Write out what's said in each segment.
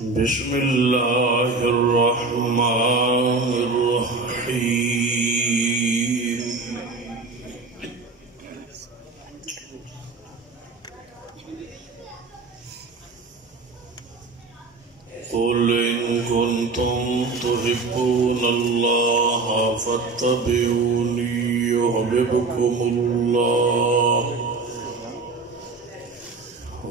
بسم اللہ الرحمن الرحیم قل ان کنتم تحبون اللہ فاتبعونی یحببکم اللہ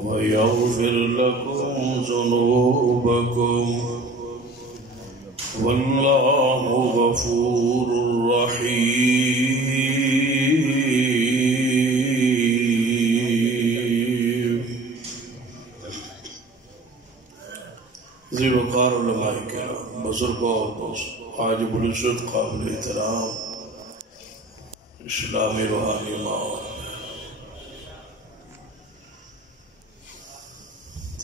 وَيَغْفِرْ لَكُمْ ذُنُوبَكُمْ وَاللَّهُ غَفُورٌ رَحِيمٌ۔ ذی وقار علماء کرام، بزرگوں اور دوست، آج العزت قابل احترام اسلامی روحانی ماں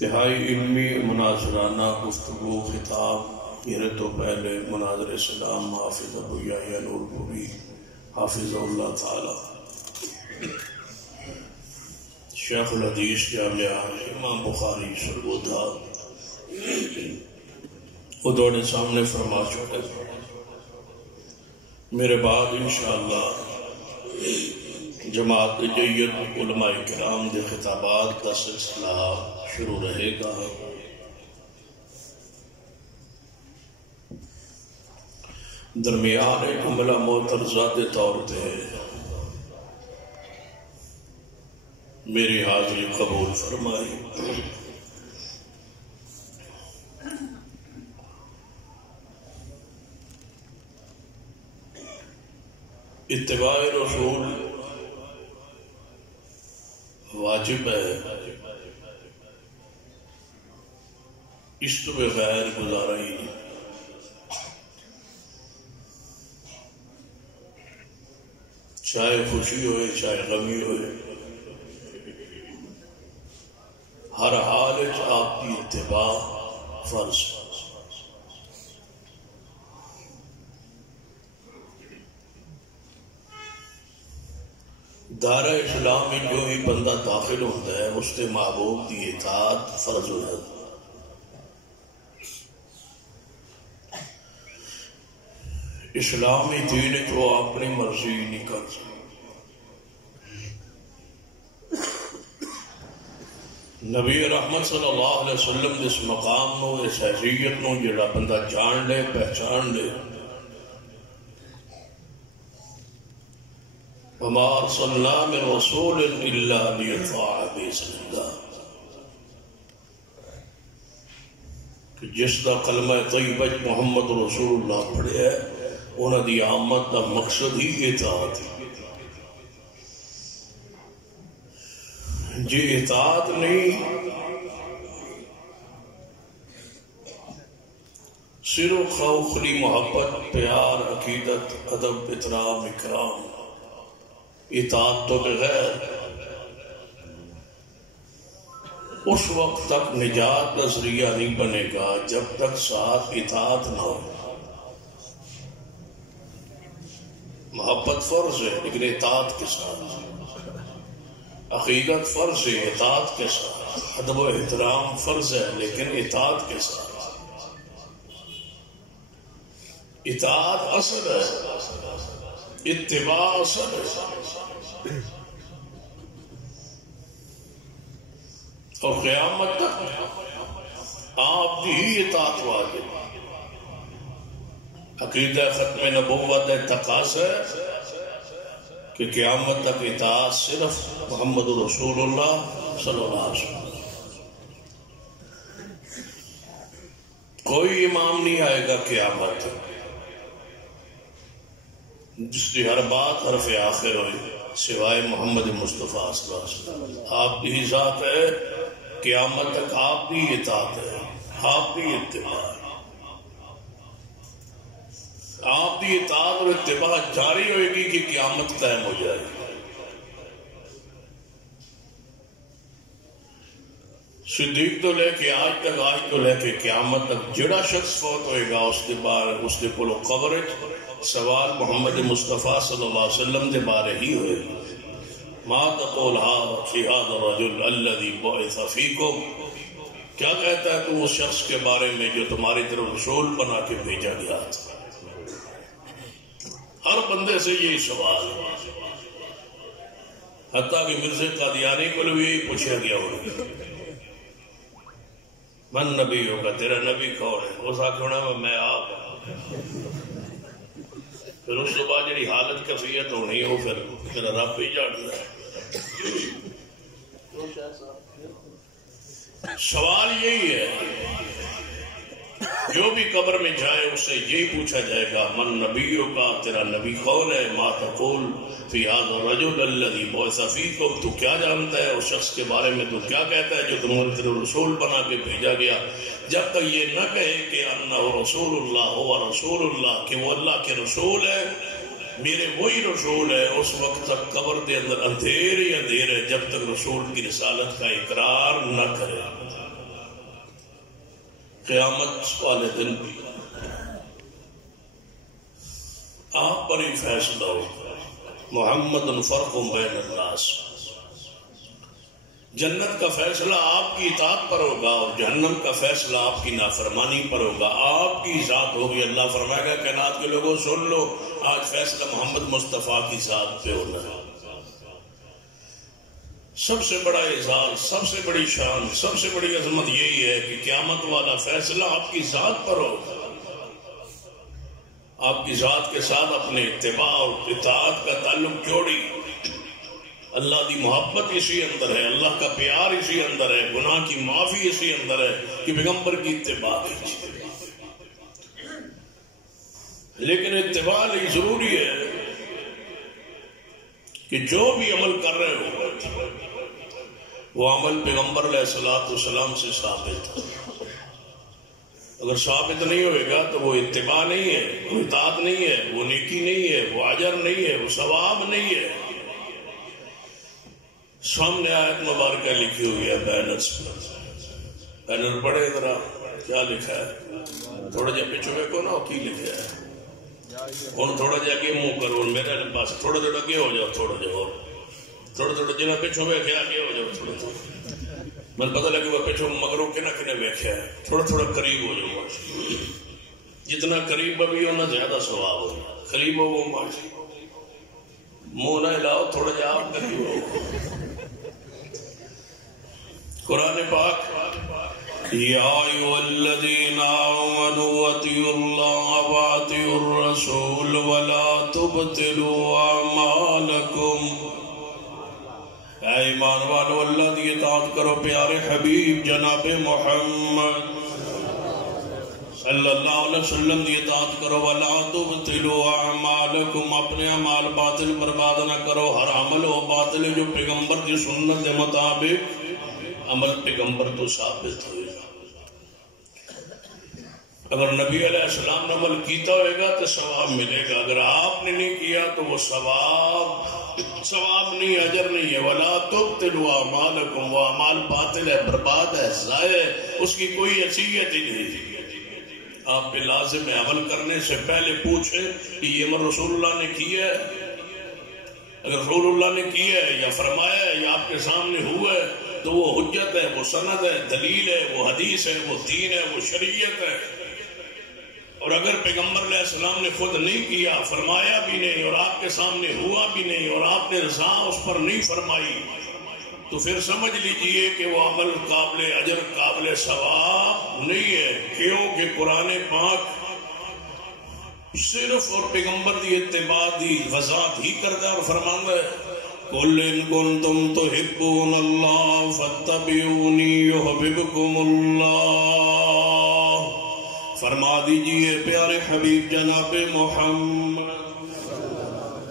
انتہائی علمی مناظرانہ گفتگو خطاب میرے تو پہلے مناظر اسلام حافظ ابو یحییٰ نور پوری حافظ اللہ تعالی شیخ الحدیث جامعہ امام بخاری سرگودھا ادھوڑے سامنے فرما چکے میرے بعد انشاءاللہ جماعت جید علماء کرام دے خطابات کا سلسلہ شروع رہے گا۔ درمیان جملہ معترضہ دے طور تے میری حاضری قبول فرمائی۔ اتباع رسول واجب ہے، اس تو بغیر گزارا ہی نہیں۔ چاہے خوشی ہوئے چاہے غمی ہوئے، ہر حال آپ کی اتباع فرض ہے۔ دارہ اسلام میں جو ہی بندہ داخل ہوتا ہے اس کے محبوب کی اطاعت فرض ہو جاتی ہے۔ اسلامی دین جو اپنی مرضی نہیں کر سکتا۔ نبی رحمت صلی اللہ علیہ وسلم جس مقام نو اس حیثیت نو جڑا بندہ جان لے پہچان لے، وَمَا أَرْسَلْنَا مِن رَسُولٍ إِلَّا لِيُطَاعَ بِإِذْنِ اللَّهِ، کہ جس دا کلمہ طیبہ محمد رسول اللہ پڑھے ہے انہاں دی آمد دا مقصد ہی اطاعت ہے۔ جی اطاعت نہیں، صرف خوخلی محبت پیار عقیدت ادب احترام اکرام، اطاعت تو بغیر اس وقت تک نجات کا ذریعہ نہیں بنے گا جب تک ساتھ اطاعت نہ ہو۔ محبت فرض ہے لیکن اطاعت کے ساتھ، عقیدت فرض ہے اطاعت کے ساتھ، ادب و احترام فرض ہے لیکن اطاعت کے ساتھ۔ اطاعت اصل ہے، اتباع اصل ہے، اور قیامت تک آپ کی ہی اطاعت واجب۔ عقیدہ ختم نبوت تقاضا ہے کہ قیامت تک اطاعت صرف محمد رسول اللہ صلی اللہ علیہ وسلم۔ کوئی امام نہیں آئے گا قیامت تک جس کی ہر بات حرف آخر ہوئی سوائے محمد مصطفیٰ صلی اللہ علیہ وسلم۔ آپ کی ذات ہے، قیامت تک آپ کی اطاعت ہے، آپ کی اتباع ہے۔ آپ کی اطاعت اور اتباع جاری ہوئے گی کہ قیامت قائم ہو جائے گی۔ صدیق تو لے کے آج تو لے کے قیامت تک جڑا شخص فوت ہوئے گا اس کے بعد اس کے کولو قبر سوال محمد مصطفیٰ صلی اللہ علیہ وسلم دے بارے ہی ہوئے گا۔ ما تقول في هذا الرجل الذي بعث فيكم کیا کہتا ہے تو اس شخص کے بارے میں جو تمہاری طرف رسول بنا کے بھیجا گیا تھا؟ ہر بندے سے یہی سوال ہے، حتیٰ کہ مرزا قادیانی کو بھی یہی پوچھا گیا ہوگا، من نبی ہوگا، تیرا نبی کون ہے؟ اس آنکھ ہونا میں آپ ہوں۔ پھر اس کے بعد جڑی حالت کفیت ہونی ہو پھر رب ہی جانتا ہے۔ سوال یہی ہے، جو بھی قبر میں جائے اس سے یہی پوچھا جائے گا، من نبیوں کا، تیرا نبی کون ہے؟ ما تقول فی ھذا الرجل الذی بعث فیکم، تو کیا جانتا ہے اس شخص کے بارے میں، تو کیا کہتا ہے جو تمہاری طرف رسول بنا کے بھیجا گیا؟ جب تک یہ نہ کہے کہ انہ رسول اللہ ہوا رسول اللہ، کہ وہ اللہ کے رسول ہے، میرے وہی رسول ہے، اس وقت تک قبر کے اندر اندھیر ہی اندھیر ہے، جب تک رسول کی رسالت کا اقرار نہ کرے۔ قیامت والے دن بھی آپ پر ہی فیصلہ ہوگا، محمد فرق بین الناس۔ جنت کا فیصلہ آپ کی اطاعت پر ہوگا اور جہنم کا فیصلہ آپ کی نافرمانی پر ہوگا، آپ کی ذات ہوگی۔ اللہ فرمائے گا کائنات کے لوگوں سن لو، آج فیصلہ محمد مصطفیٰ کی ذات پہ ہونا ہے۔ سب سے بڑا اعزاز، سب سے بڑی شان، سب سے بڑی عظمت یہی ہے کہ قیامت والا فیصلہ آپ کی ذات پر ہوگا۔ آپ کی ذات کے ساتھ اپنے اتباع اور اطاعت کا تعلق جوڑی۔ اللہ کی محبت اسی اندر ہے، اللہ کا پیار اسی اندر ہے، گناہ کی معافی اسی اندر ہے کہ پیغمبر کی اتباع کیجیے۔ لیکن اتباع لیے ضروری ہے کہ جو بھی عمل کر رہے ہو وہ عمل پیغمبر علیہ السلام سے ثابت ہے۔ اگر ثابت نہیں ہوئے گا تو وہ اتباع نہیں ہے، وہ اطاعت نہیں ہے، وہ نیکی نہیں ہے، وہ اجر نہیں ہے، وہ ثواب نہیں ہے۔ سامنے آیت مبارکہ لکھی ہوئی ہے بینرز پر، بینر پڑھے ذرا کیا لکھا ہے، تھوڑا جا پیچھے کو نا کی لکھا ہے، اور تھوڑا جا کے منہ کرو میرے پاس، تھوڑا تھوڑا کے ہو جاؤ، تھوڑا جا اور تھوڑا تھوڑا جنہیں پیچھوں ویکھیا کے ہو جاؤ، تھوڑا تھوڑا میں پتہ لگے وہ پیچھوں مگروں کنا ویکھیا ہے، تھوڑا تھوڑا قریب ہو جاؤ۔ جتنا قریب ابھی ہونا زیادہ ثواب ہوگا، قریب ہو وہ ماشی منہ نہ ہلاؤ، تھوڑا جا آپ قریب ہو۔ قرآن پاک، یا ایھا الذین آمنوا اطیعوا اللہ واطیعوا الرسول ولا تبطلوا اعمالکم، اے ایمان والو اللہ کی اطاعت کرو، پیارے حبیب جناب محمد صلی اللہ علیہ وسلم کی اطاعت کرو، ولا تبطلوا اعمالکم، اپنے اعمال باطل برباد نہ کرو۔ ہر عمل ہو باطل ہے جو پیغمبر کی سنت کے مطابق عمل پیغمبر تو ثابت ہوئے گا۔ اگر نبی علیہ السلام نے عمل کیتا ہوئے گا تو ثواب ملے گا، اگر آپ نے نہیں کیا تو وہ ثواب نہیں، اجر نہیں ہے۔ ولا تبطلوا اعمالکم، وہ اعمال باطل ہے، برباد ہے، ضائع ہے، اس کی کوئی حیثیت ہی نہیں۔ آپ پہ لازم ہے عمل کرنے سے پہلے پوچھیں کہ یہ عمل رسول اللہ نے کیا ہے، اگر رسول اللہ نے کیا ہے یا فرمایا ہے یا آپ کے سامنے ہوا ہے تو وہ حجت ہے، وہ سند ہے، دلیل ہے، وہ حدیث ہے، وہ دین ہے، وہ شریعت ہے۔ اور اگر پیغمبر علیہ السلام نے خود نہیں کیا، فرمایا بھی نہیں، اور آپ کے سامنے ہوا بھی نہیں، اور آپ نے رضا اس پر نہیں فرمائی، تو پھر سمجھ لیجئے کہ وہ عمل قابل اجر، قابل ثواب نہیں ہے۔ کیوں کہ قرآن پاک صرف اور پیغمبر دی اتباع دی وضاحت ہی کرتا ہے اور فرماتا ہے، قُلْ إِن كُنْتُمْ تُحِبُّونَ اللَّهَ فَاتَّبِعُونِي يُحْبِبْكُمُ اللَّهُ۔ فرما دیجئے پیارے حبیب جناب محمد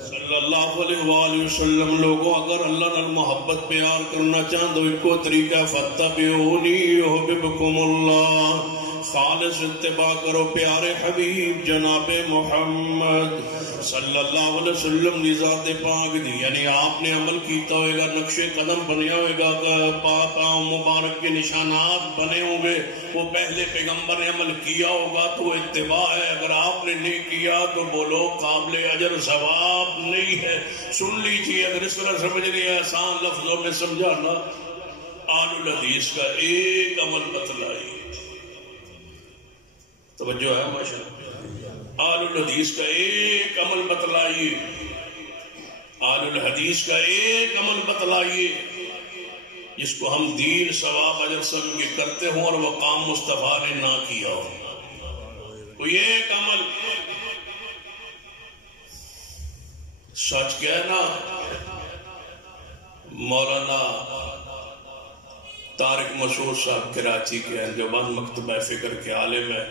صلی اللہ علیہ وآلہ وسلم، لوگوں اگر اللہ نے محبت پیار کرنا چاہتے تو ایک کو طریقہ فَاتَّبِعُونِي يُحْبِبْكُمُ اللَّهُ، خالص اتباع کرو پیارے حبیب جناب محمد صلی اللہ علیہ وسلم دی ذات پاک دی، یعنی آپ نے عمل کیتا ہوئے گا، نقش قدم بنیا ہوئے گا، پاک مبارک کے نشانات بنے ہوں گے، وہ پہلے پیغمبر نے عمل کیا ہوگا تو اتباع ہے، اگر آپ نے نہیں کیا تو بولو قابل اجر ثواب نہیں ہے۔ سن لیجیے، اگر اس طرح سمجھ نہیں ہے، آسان لفظوں میں سمجھانا، آل الحدیث کا ایک عمل بتلائیے. توجہ ہے ماشاءاللہ. آل الحدیث کا ایک عمل بتلائیے. آل الحدیث کا ایک عمل بتلائیے جس کو ہم دین ثواب اجر سمجھ کے کرتے ہوں اور وہ کام مصطفیٰ نے نہ کیا ہو. کوئی ایک عمل. سچ کہنا مولانا طارق مسعود صاحب کراچی کے ہیں جو بند مکتبہ فکر کے عالم ہے.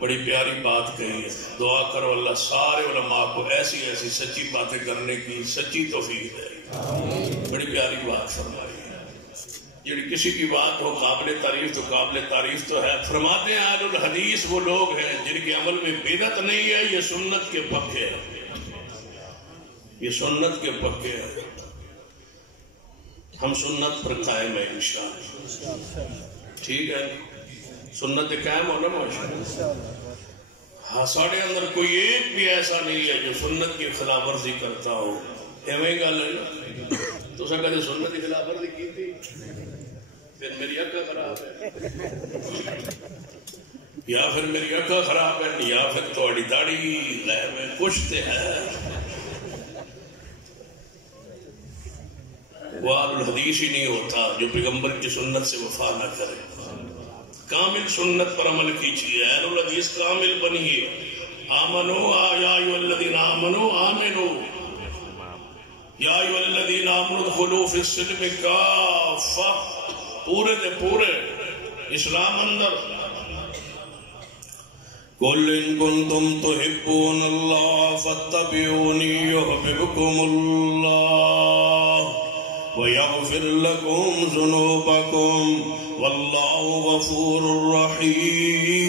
بڑی پیاری بات کہی ہے. دعا کرو اللہ سارے علماء کو ایسی ایسی سچی باتیں کرنے کی سچی توفیق دے. بڑی پیاری بات فرمائی ہے. جڑی کسی کی بات ہو قابل تعریف تو قابل تعریف تو ہے. فرماتے ہیں اہل الحدیث وہ لوگ ہیں جن کے عمل میں بدعت نہیں ہے. یہ سنت کے پکے ہیں. یہ سنت کے پکے ہیں. ہم سنت پر قائم ہیں انشاءاللہ. ٹھیک ہے سنت قائم ہونا ماشاءاللہ. ہاں ساڑھے اندر کوئی ایک بھی ایسا نہیں ہے جو سنت کی خلاف ورزی کرتا ہو. ایویں گل ہے تو سا کدے سنت کی خلاف ورزی کی تھی پھر میری اکھا خراب ہے یا پھر میری اکھا خراب ہے یا پھر تھوڑی داڑھی لے میں کچھ تے ہے. وہ آل الحدیث ہی نہیں ہوتا جو پیغمبر کی سنت سے وفا نہ کرے. کامل سنت پر عمل کیجیے. اہل الحدیث کامل بنیے. آمنو یا ایھا الذین آمنو آمنو یا ایھا الذین آمنوا ادخلوا فی السلم کافہ. پورے دے پورے اسلام اندر. قل ان کنتم تحبون اللہ فاتبعونی یحببکم اللہ وَيَغْفِرْ لَكُمْ ذُنُوبَكُمْ وَاللَّهُ غَفُورٌ رَحِيمٌ.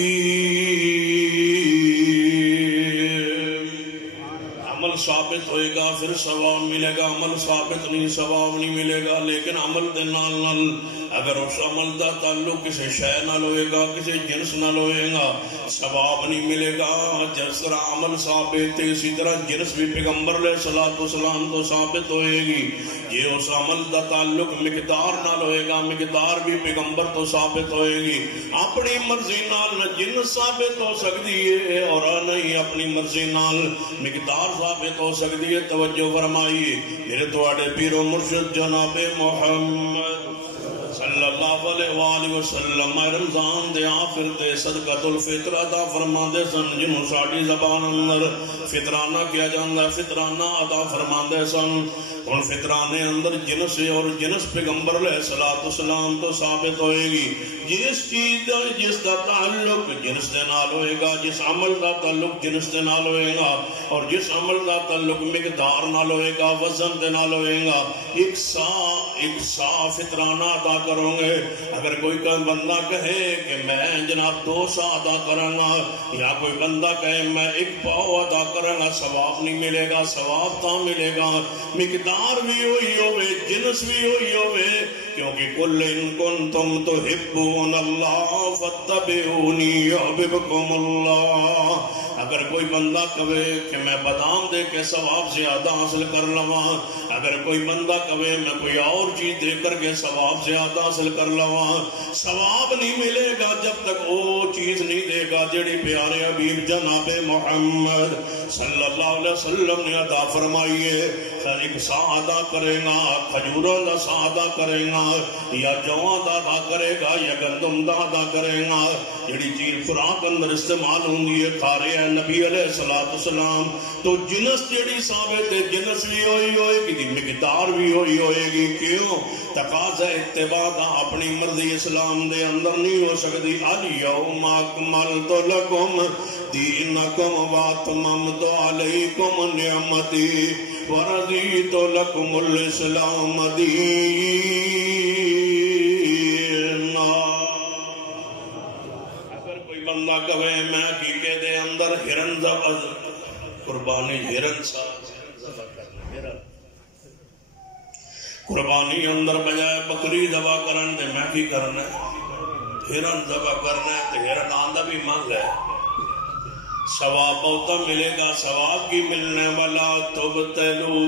عمل ثابت ہوئے گا پھر ثواب ملے گا. عمل ثابت نہیں ثواب نہیں ملے گا. لیکن عمل دے نال نال اگر اس عمل دا تعلق کسی شے نال ہوئے گا کسی جنس نال ہوئے گا ثواب نہیں ملے گا. جس طرح عمل ثابت ہے اسی طرح جنس بھی پیغمبر علیہ الصلوۃ والسلام تو ثابت ہوئے گی. یہ اس عمل دا تعلق مقدار نال ہوئے گا مقدار بھی پیغمبر تو ثابت ہوئے گی. اپنی مرضی نال نہ جنس ثابت ہو سکتی ہے اور نہیں اپنی مرضی نال مقدار ثابت ہو سکتی ہے. توجہ فرمائیے میرے تواڈے پیر و مرشد جناب محمد صلی اللہ علیہ وآلہ وسلم رمضان دے آخر تے صدقۃ الفطر ادا فرما دے سن جنہوں ساڑی زبان اندر فطرانہ کیا جاندہ ہے فطرانہ ادا فرما دے سن. ان فطرانے اندر جنس ہے اور جنس پیغمبر علیہ السلام تو ثابت ہوئے گی. جس چیز جس دا تعلق جنس دے نال ہوئے گا جس عمل دا تعلق جنس دے نال ہوئے گا اور جس عمل دا تعلق مقدار نال ہوئے گا وزن دے نال ہوئے گا ایک سا فطرانہ ادا کروں گے. اگر کوئی بندہ کہے کہ میں جناب 2 سا ادا کروں گا یا کوئی بندہ کہے میں 1 پاؤ ادا کروں گا ثواب نہیں ملے گا. ثواب تا ملے گا مقدار بھی ہوئی ہوئے جنس بھی ہوئی ہوئے. کیونکہ قل ان کنتم تحبون اللہ فاتبعونی یحببکم اللہ. اگر کوئی بندہ کہے کہ میں بادام دے کے ثواب زیادہ حاصل کر لواں اگر کوئی بندہ کہے میں کوئی اور چیز دے کر کے ثواب زیادہ حاصل کر لواں ثواب نہیں ملے گا جب تک وہ چیز نہیں دے گا جڑی پیارے حبیب جناب محمد صلی اللہ علیہ وسلم نے عطا فرمائی ہے. ایک سا ادا کرے گا کھجوروں دا سا ادا کرے گا یا جواں دا ادا کرے گا یا گندم دا ادا کرے گا. جڑی چیز خوراک اندر استعمال ہوندی ہے کھا رہے ہیں نبی علیہ الصلوۃ والسلام تو جنس جڑی ثابت ہے جنس بھی ہوئی ہوئے گی مقدار بھی ہوئی ہوئے گی. کیوں تقاضا اتباع دا اپنی مرضی اسلام دے اندر نہیں ہو سکتی. الیوم اکملت لکم دینکم واتممت علیکم نعمتی ورضیت لکم الاسلام دینا. اگر کوئی بندہ کہے میں حقیقے دے اندر ہرن ذبح قربانی ہرن قربانی اندر بجائے بکری ذبح کرن دے میں کی کرنا ہے ہرن ذبح کرنا ہے تو ہرن آندہ بھی مانگ ہے ثواب ہوتا ملے گا. ثواب کی ملنے والا تبتلو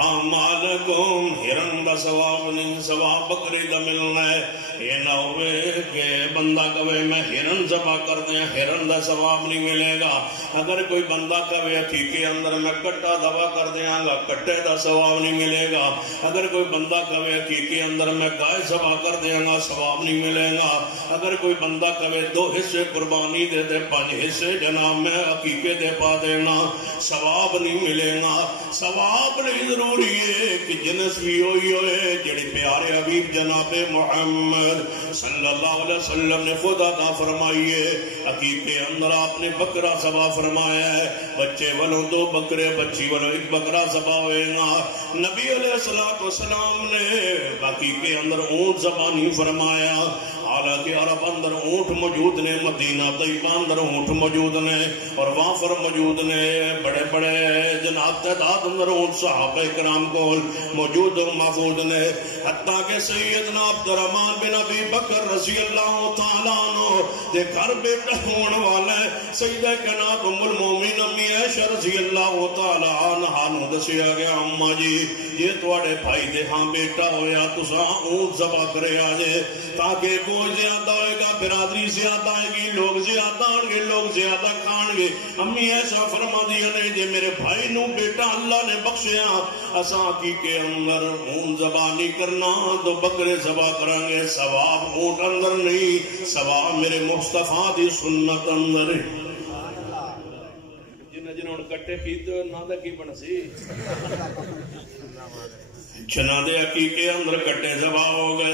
آمالکم ہرن دا ثواب نہیں ثواب بکری دا ملنا ہے یہ نہ ہوئے کہ بندہ کہے میں ہرن ذبح کر دیں ہرن دا ثواب نہیں ملے گا اگر کوئی بندہ کہے عقیقے اندر میں کٹا ذبح کر دیاں گا کٹے دا ثواب نہیں ملے گا اگر کوئی بندہ کہے عقیقے اندر میں گائے ذبح کر دیاں گا ثواب نہیں ملے گا اگر کوئی بندہ کہے 2 حصے قربانی دے دے 5 حصے جناب میں عقیقے دے پا دینا ثواب نہیں ملے گا ثواب نہیں ضروری ہے کہ جنس بھی ہوئی ہوئے جڑی پیارے حبیب جناب محمد صلی اللہ علیہ وسلم نے خود عطا فرمائی ہے عقیقے اندر آپ نے بکرا ذبح فرمایا ہے بچے والوں 2 بکرے بچی والوں 1 بکرا ذبح ہوئے گا نبی علیہ السلام نے عقیقے اندر اونٹ ذبح نہیں فرمایا حالانکہ عرب اندر اونٹ موجود نے مدینہ طیبہ اندر اونٹ موجود نے اور وہاں پر موجود نے بڑے بڑے جناب تعداد اندر اونٹ صحابہ کرام کو موجود محفوظ نے حتیٰ کہ سیدنا عبدالرحمن بن ابی بکر رضی اللہ تعالیٰ عنہ دے گھر بیٹا ہونے والا ہے سیدہ کائنات ام المومنین امی عائشہ رضی اللہ تعالیٰ عنہ نو دسیا گیا اماں جی یہ تواڈے بھائی دے ہاں بیٹا ہویا تساں اونٹ ذبح کرے آجے تاکہ کوئی زیادہ ہوئے گا برادری زیادہ آئے گی لوگ زیادہ آن گے لوگ زیادہ کھان گے امی ایسا فرما دیا نہیں جے میرے بھائی نو بیٹا اللہ نے بخشیا اساں عقیقے اندر اونٹ ذبح نہیں کرنا تو بکرے ذبح کریں گے ثواب اونٹ اندر نہیں ثواب میرے مصطفیٰ دی سنت اندر جنہوں نے کٹے پیتے نہ دا کی بن سی جنہ دے عقیقے اندر کٹے ذبح ہو گئے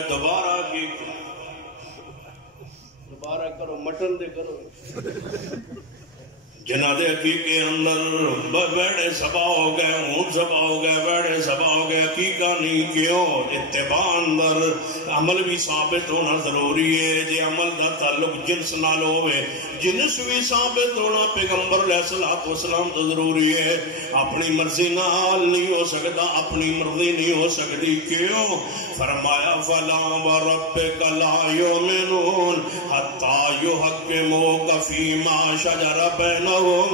دوبارہ کرو مٹن دے کرو جنہ دے عقیقے اندر بیڑے ذبح ہو گئے اونٹ ذبح ہو گئے بیڑے ذبح ہو گئے عقیقہ نہیں کیوں اتباع اندر عمل بھی ثابت ہونا ضروری ہے جے عمل دا تعلق جنس نال ہوئے جنس بھی ثابت ہونا پیغمبر علیہ السلام تو ضروری ہے اپنی مرضی نال نہیں ہو سکتا اپنی مرضی نہیں ہو سکتی کیوں فرمایا فلا وربک لا یؤمنون حتی یحکموک فیما شجر بینہم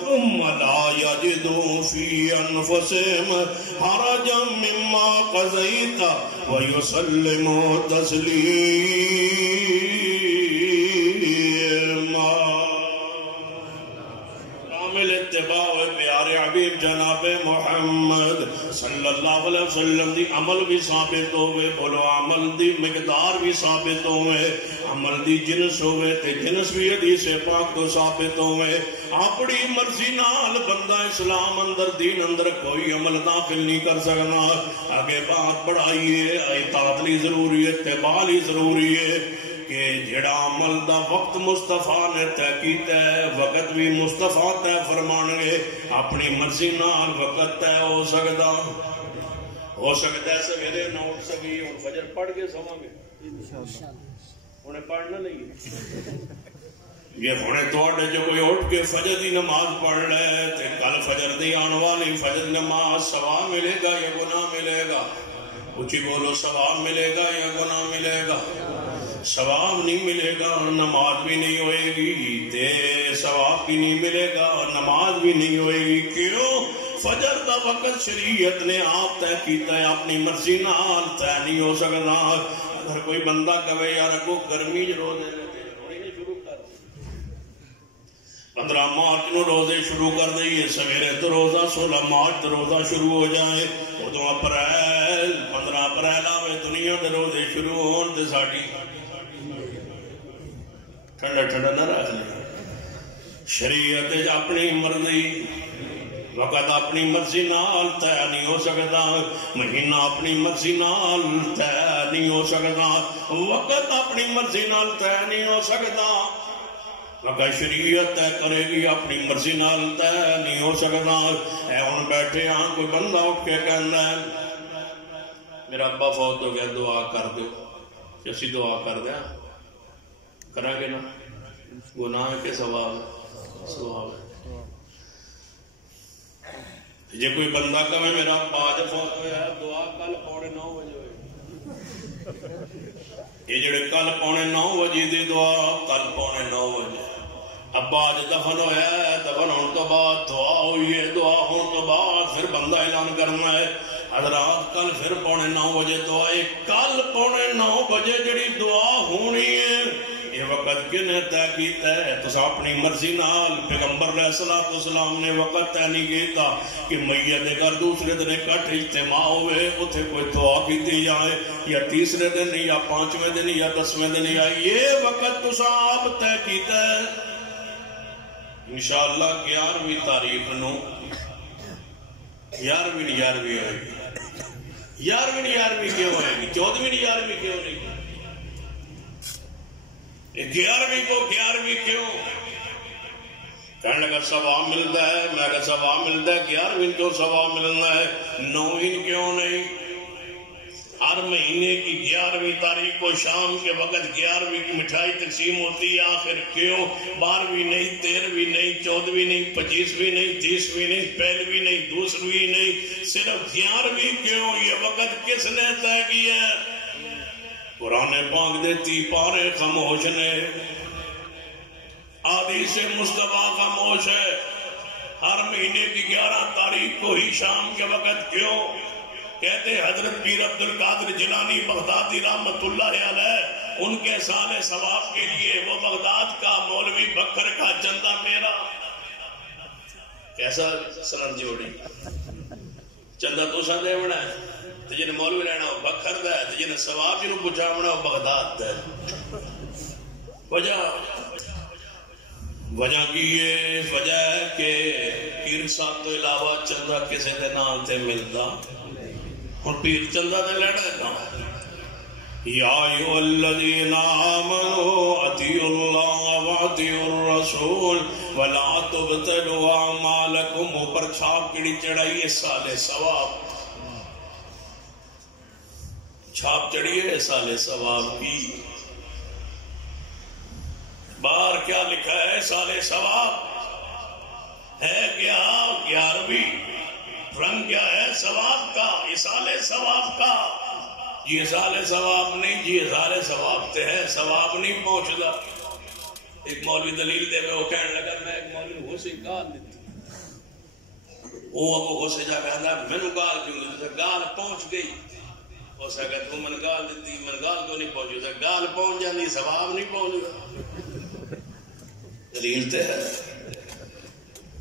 ثم لا یجدوا فی انفسہم حرجا مما قضیت ویسلموا تسلیما اتباع پیارے حبیب جناب محمد صلی اللہ علیہ وسلم دی عمل بھی ثابت ہوئے بولو عمل دی مقدار بھی ثابت ہوئے عمل دی جنس ہوئے تے جنس بھی حدیث پاک تو ثابت ہوئے اپنی مرضی نال بندہ اسلام اندر دین اندر کوئی عمل داخل نہیں کر سکنا آگے بات بڑھائی ہے اطاعت لی ضروری ہے اتباع لی ضروری ہے کہ جڑا عمل دا وقت مصطفیٰ نے طے کیتا ہے وقت بھی مصطفیٰ طے فرمان گے اپنی مرضی نال وقت طے ہو سکتا ہے سویرے نہ اٹھ سکی اور فجر پڑھ کے سواں گے انہیں پڑھنا نہیں یہ ہونے توڑے جو کوئی اٹھ کے فجر دی نماز پڑھ لے تے کل فجر دی آن والی فجر نماز ثواب ملے گا یا گناہ ملے گا اچھی بولو ثواب ملے گا یا گناہ ملے گا ثواب نہیں ملے گا نماز بھی نہیں ہوئے گی تے ثواب بھی نہیں ملے گا نماز بھی نہیں ہوئے گی کیوں فجر دا وقت شریعت نے آپ طے کیتا ہے اپنی مرضی نال طے نہیں ہو سکتا اگر کوئی بندہ کہے یار کو گرمی جو روزے شروع کر 15 مارچ نو روزے شروع کر دئیے سویرے تو روزہ 16 مارچ تو روزہ شروع ہو جائے ادو اپریل 15 اپریل آوے دنیا دے روزے شروع ہون تے ساڈی ٹھنڈا ٹھنڈا نہ رکھ لیں شریعت اپنی مرضی وقت اپنی مرضی نال طے نہیں ہو سکتا مہینہ اپنی مرضی نال طے نہیں ہو سکتا وقت اپنی مرضی نال طے نہیں ہو سکتا اگر شریعت طے کرے گی اپنی مرضی نال طے نہیں ہو سکتا اے ہن بیٹھے ہاں کوئی بندہ اٹھ کے کہندا ہے میرا ابا فوت ہو گیا دعا کر دو اسی دعا کر دیا کرا گے نا گناہ کے ثواب ہے جے کوئی بندہ کہے میرا ابا آج فوت ہویا ہے دعا کل 9:15 بجے ہوئے یہ جڑے کل 9:15 بجے دی دعا کل 9:15 بجے ابا ابا اج دفن ہویا ہے، دفن ہونے تو بعد دعا ہوئی ہے، دعا ہونے تو بعد پھر بندہ اعلان کرنا ہے حضرات کل پھر 8:45 بجے دعا ہے، کل 8:45 بجے جڑی دعا ہونی ہے یہ وقت کنے طے کیتا ہے؟ تو اپنی مرضی نال پیغمبر علیہ السلام نے وقت طے نہیں کیتا کہ میت دے گھر دوسرے دن اکٹھ اجتماع ہوئے اتھے کوئی دعا کیتی جائے یا تیسرے دن یا 5ویں دن یا 10ویں دن، یا یہ وقت تو آپ طے کیتا ہے۔ انشاءاللہ 11ویں تاریخ نو 11ویں ہوئے گی، 11ویں کیوں ہوئے گی؟ 14ویں 11ویں کیوں نہیں؟ 11ویں کو 11ویں کیوں؟ کہنے لگا ثواب ملتا ہے، میں کہا ثواب ملتا ہے 11ویں کیوں ثواب ملنا ہے، 9ویں کیوں نہیں؟ ہر مہینے کی 11ویں تاریخ کو شام کے وقت 11ویں کی مٹھائی تقسیم ہوتی ہے، آخر کیوں 12ویں نہیں، 13ویں نہیں، 14ویں نہیں، 25ویں نہیں، 30ویں نہیں، پہلویں نہیں، دوسرویں نہیں، صرف 11ویں کیوں؟ یہ وقت کس نے طے کیا ہے؟ قرآن پاک دیتی پارے خاموش نے، حدیث مصطفیٰ خاموش ہے۔ ہر مہینے کی 11 تاریخ کو ہی شام کے وقت کیوں؟ کہتے حضرت پیر عبد القادر جیلانی بغدادی رحمت اللہ علیہ، ان کے سال ثواب کے لیے وہ بغداد کا مولوی بکر کا چندہ میرا، کیسا سنن جوڑی، چندہ تو سا دے بنا ہے تو جنہیں مولوی لینا ہو بکر دا ہے، تو جنہیں ثواب جنہوں پچھا بنا ہو بغداد دا ہے۔ وجہ کی یہ وجہ ہے کہ پیر صاحب تو علاوہ چندہ کسے دے نام تے ملتا، اور پیر چندہ دے لینا ہے کہاں؟ یا ایھا الذین آمنوا اطیعوا اللہ واطیعوا الرسول ولا تبطلوا اعمالکم۔ اوپر چھاپ کیڑی چڑھائی ہے؟ سال ثواب، چھاپ چڑھی ہے سال ثواب کی۔ باہر کیا لکھا ہے؟ سال ثواب ہے کیا؟ 11ویں رنگ کیا ہے ثواب کا؟ یہ سال ثواب کا، یہ سال ثواب نہیں، یہ سال ثواب تے ہے، ثواب نہیں پہنچتا۔ ایک مولوی دلیل دے میں وہ کہنے لگا میں ایک مولوی ہو سے گال دیتی، وہ ابو ہو سے جا کے آدھا میں نے گال کیوں دیتی؟ گال پہنچ گئی، ہو سکتا تو من گال دیتی، من گال کو نہیں پہنچی، گال پہنچ جاتی ثواب نہیں پہنچتا۔ دلیل تے ہے۔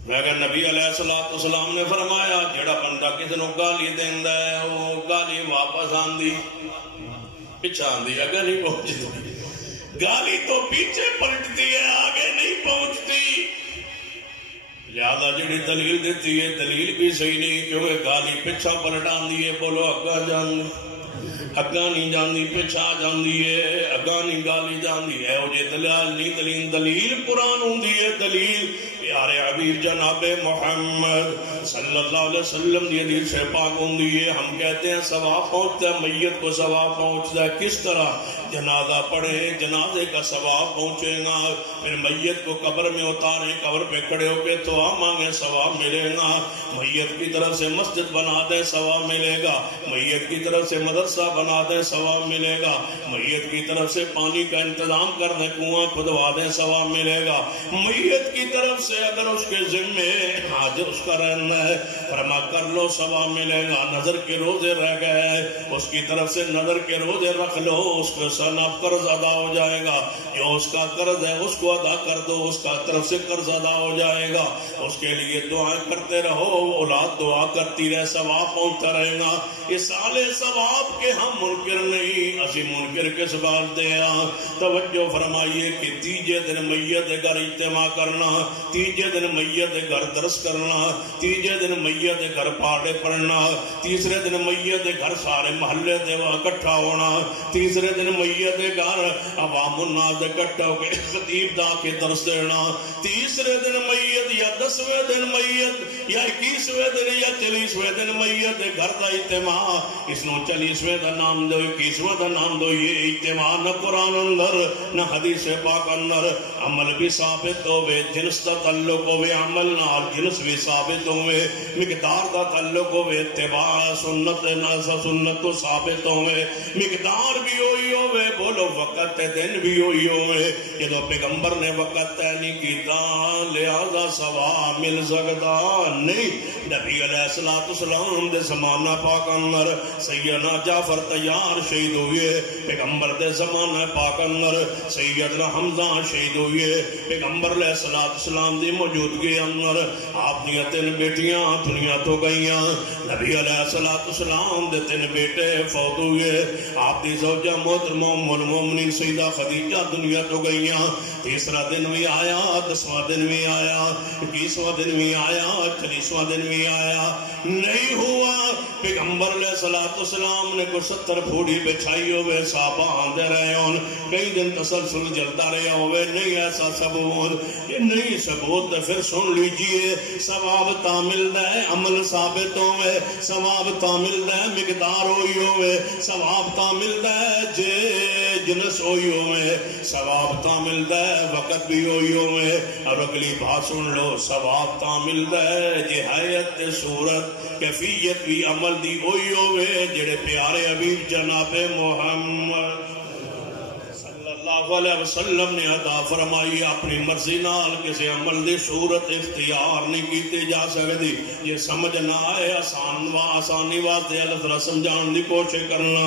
میں اگر نبی علیہ السلام نے فرمایا جڑا بندہ کسی نو گالی دیندا ہے وہ گالی واپس آندی پیچھے آندی، اگر نہیں پہنچتی، گالی تو پیچھے پلٹتی ہے، آگے نہیں پہنچتی۔ لہذا جڑی دلیل دیتی ہے دلیل بھی صحیح نہیں، کیونکہ گالی پیچھا پلٹ آندی ہے، بولو اگا جان اگاں نہیں جاندی پیچھا جاندی ہے، اگاں نہیں گالی جاندی ہے، وہ جے دلال نہیں دلیل قرآن ہوندی ہے، دلیل پیارے حبیب جناب محمد صلی اللہ علیہ وسلم دی حدیث سے پاک ہوندی ہے۔ ہم کہتے ہیں ثواب پہنچتا ہے، میت کو ثواب پہنچتا ہے، کس طرح؟ جنازہ پڑھے، جنازے کا ثواب پہنچے گا، پھر میت کو قبر میں اتارے، قبر پہ کھڑے ہو کے دعا مانگے ثواب ملے گا، میت کی طرف سے مسجد بنا دے ثواب ملے گا، میت کی طرف سے مدرسہ بنا دے ثواب ملے گا، میت کی طرف سے پانی کا انتظام کر دے، کنواں کھدوا دے ثواب ملے گا، میت کی طرف سے اگر اس کے ذمے حاضر اس کا رہنا ہے فرما کر لو ثواب ملے گا، نظر کے روزے رہ گئے اس کی طرف سے نظر کے روزے رکھ لو، اس کو سنا قرض ادا ہو جائے گا، جو اس کا قرض ہے اس کو ادا کر دو، اس کا طرف سے قرض ادا ہو جائے گا، اس کے لیے دعائیں کرتے رہو، اولاد دعا کرتی رہے، ثواب پہنچتا رہے گا۔ یہ سالے ثواب کے ہم منکر نہیں، اسی منکر کے سبال دے ہاں۔ توجہ فرمائیے کہ تیجے دن میت گھر اجتماع کرنا، تیجے دن میت گھر درس کرنا، تیجے دن میت گھر پاڑے پڑھنا، تیسرے دن میت گھر سارے محلے دے اکٹھا ہونا، تیسرے دن میت گھر عوام الناس اکٹھا ہو کے خطیب دا کے درس دینا، تیسرے دن میت یا 10ویں دن میت یا 21ویں دن یا 40ویں دن میت گھر دا اجتماع، اس نو 40ویں دا نام دو، 21ویں دا نام دو، یہ اجتماع نہ قرآن اندر نہ حدیث پاک اندر عمل بھی ثابت ہوئے، جنس دا تعلق ہوئے عمل نال جنس بھی ثابت ہوئے مقدار دا تعلق ہوئے اتباع سنت سنت تو ثابت ہوئے مقدار بھی ہوئی ہوئے بولو وقت دن بھی ہوئی ہوئے جدو پیغمبر نے وقت نہیں کیتا لہذا ثواب مل سکتا نہیں نبی علیہ السلام دے زمانہ پاک اندر سیدنا جعفر تیار شہید ہوئے پیغمبر دے زمانہ پاک اندر سیدنا حمزہ شہید ہوئے پیغمبر علیہ السلام دی موجودگی اندر آپ دیا 3 بیٹیاں دنیا تو گئیاں نبی علیہ السلام دے 3 بیٹے فوت ہوئے آپ دی زوجہ محترمہ ام المومنین سیدہ خدیجہ دنیا تو گئیاں تیسرا دن بھی آیا 10واں دن بھی آیا 21واں دن بھی آیا 40واں دن بھی آیا نہیں ہوا پیغمبر علیہ السلام نے کوئی 70 پھوڑی بچھائی ہوئے صحابہ آندے رہے ہون کئی دن تسلسل جلتا رہے ہوئے نہیں ایسا ثبوت یہ نہیں ثبوت پھر سن لیجئے ثواب تا ملدا ہے عمل ثابت ہوئے ثواب تا ملدا ہے مقدار ہوئی ہوئے ثواب تا ملدا ہے جنس ہوئی ہوئے ثواب تا ملدا ہے وقت بھی ہوئی ہوئے اور اگلی بات سن لو ثواب تا ملدا ہے حیت صورت کیفیت بھی عمل دی ہوئی ہوئے جڑے پیارے حبیب جناب محمد اللہ علیہ وسلم نے عطا فرمائی اپنی مرضی نال کسی عمل دی صورت اختیار نہیں کیتے جا سکتی یہ سمجھ نہ آئے آسانی واسطے اللہ تعالیٰ سمجھان دی کوشش کرنا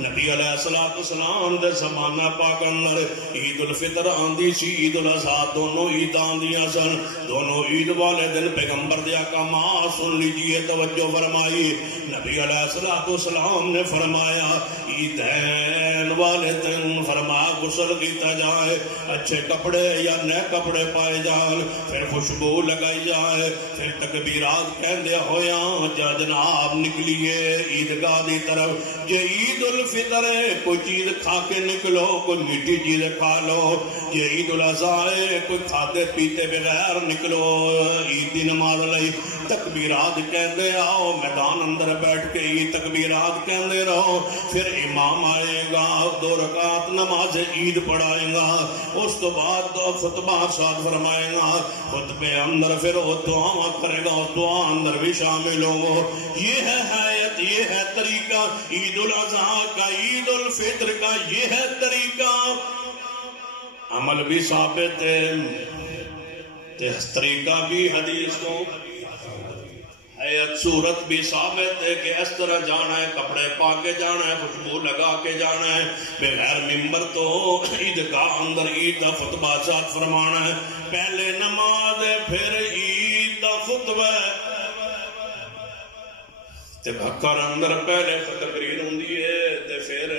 نبی علیہ السلام دے زمانہ پاک اندر عید الفطر آندی سی عید الاضحیٰ دونوں عید آندیاں سن دونوں عید والے دن پیغمبر دیا احکامات سن لیجئے توجہ فرمائی نبی علیہ السلام نے فرمایا عیدین والے دن فرمایا غسل کیتا جائے اچھے کپڑے یا نئے کپڑے پائے جائیں پھر خوشبو لگائی جائے پھر تکبیرات کہندے ہویا جا جناب نکلیے عیدگاہ دی طرف یہ عید الفطر ہے کوئی چیز کھا کے نکلو کوئی میٹھی چیز کھا لو یہ عید الاضحیٰ ہے کوئی کھاتے پیتے بغیر نکلو عید دی نماز لئی تکبیرات کہندے آؤ میدان اندر بیٹھ کے یہ تکبیرات کہندے رہو پھر امام آئے گا 2 رکعت نماز عید پڑھائے گا اس تو بعد خطبہ ساتھ فرمائے گا خطبے اندر پھر وہ دعا کرے گا دعا اندر بھی شامل ہو یہ ہے حیات یہ ہے طریقہ عید الاضحیٰ کا عید الفطر کا یہ ہے طریقہ عمل بھی ثابت ہے طریقہ بھی حدیث کو حیات صورت بھی ثابت ہے کہ اس طرح جانا ہے کپڑے پا کے جانا ہے خوشبو لگا کے جانا ہے بغیر ممبر تو عیدگاہ اندر عید کا خطبہ ساتھ فرمانا ہے پہلے نماز ہے پھر عید کا خطبہ تے بھکر اندر پہلے تقریر ہوندی ہے تے پھر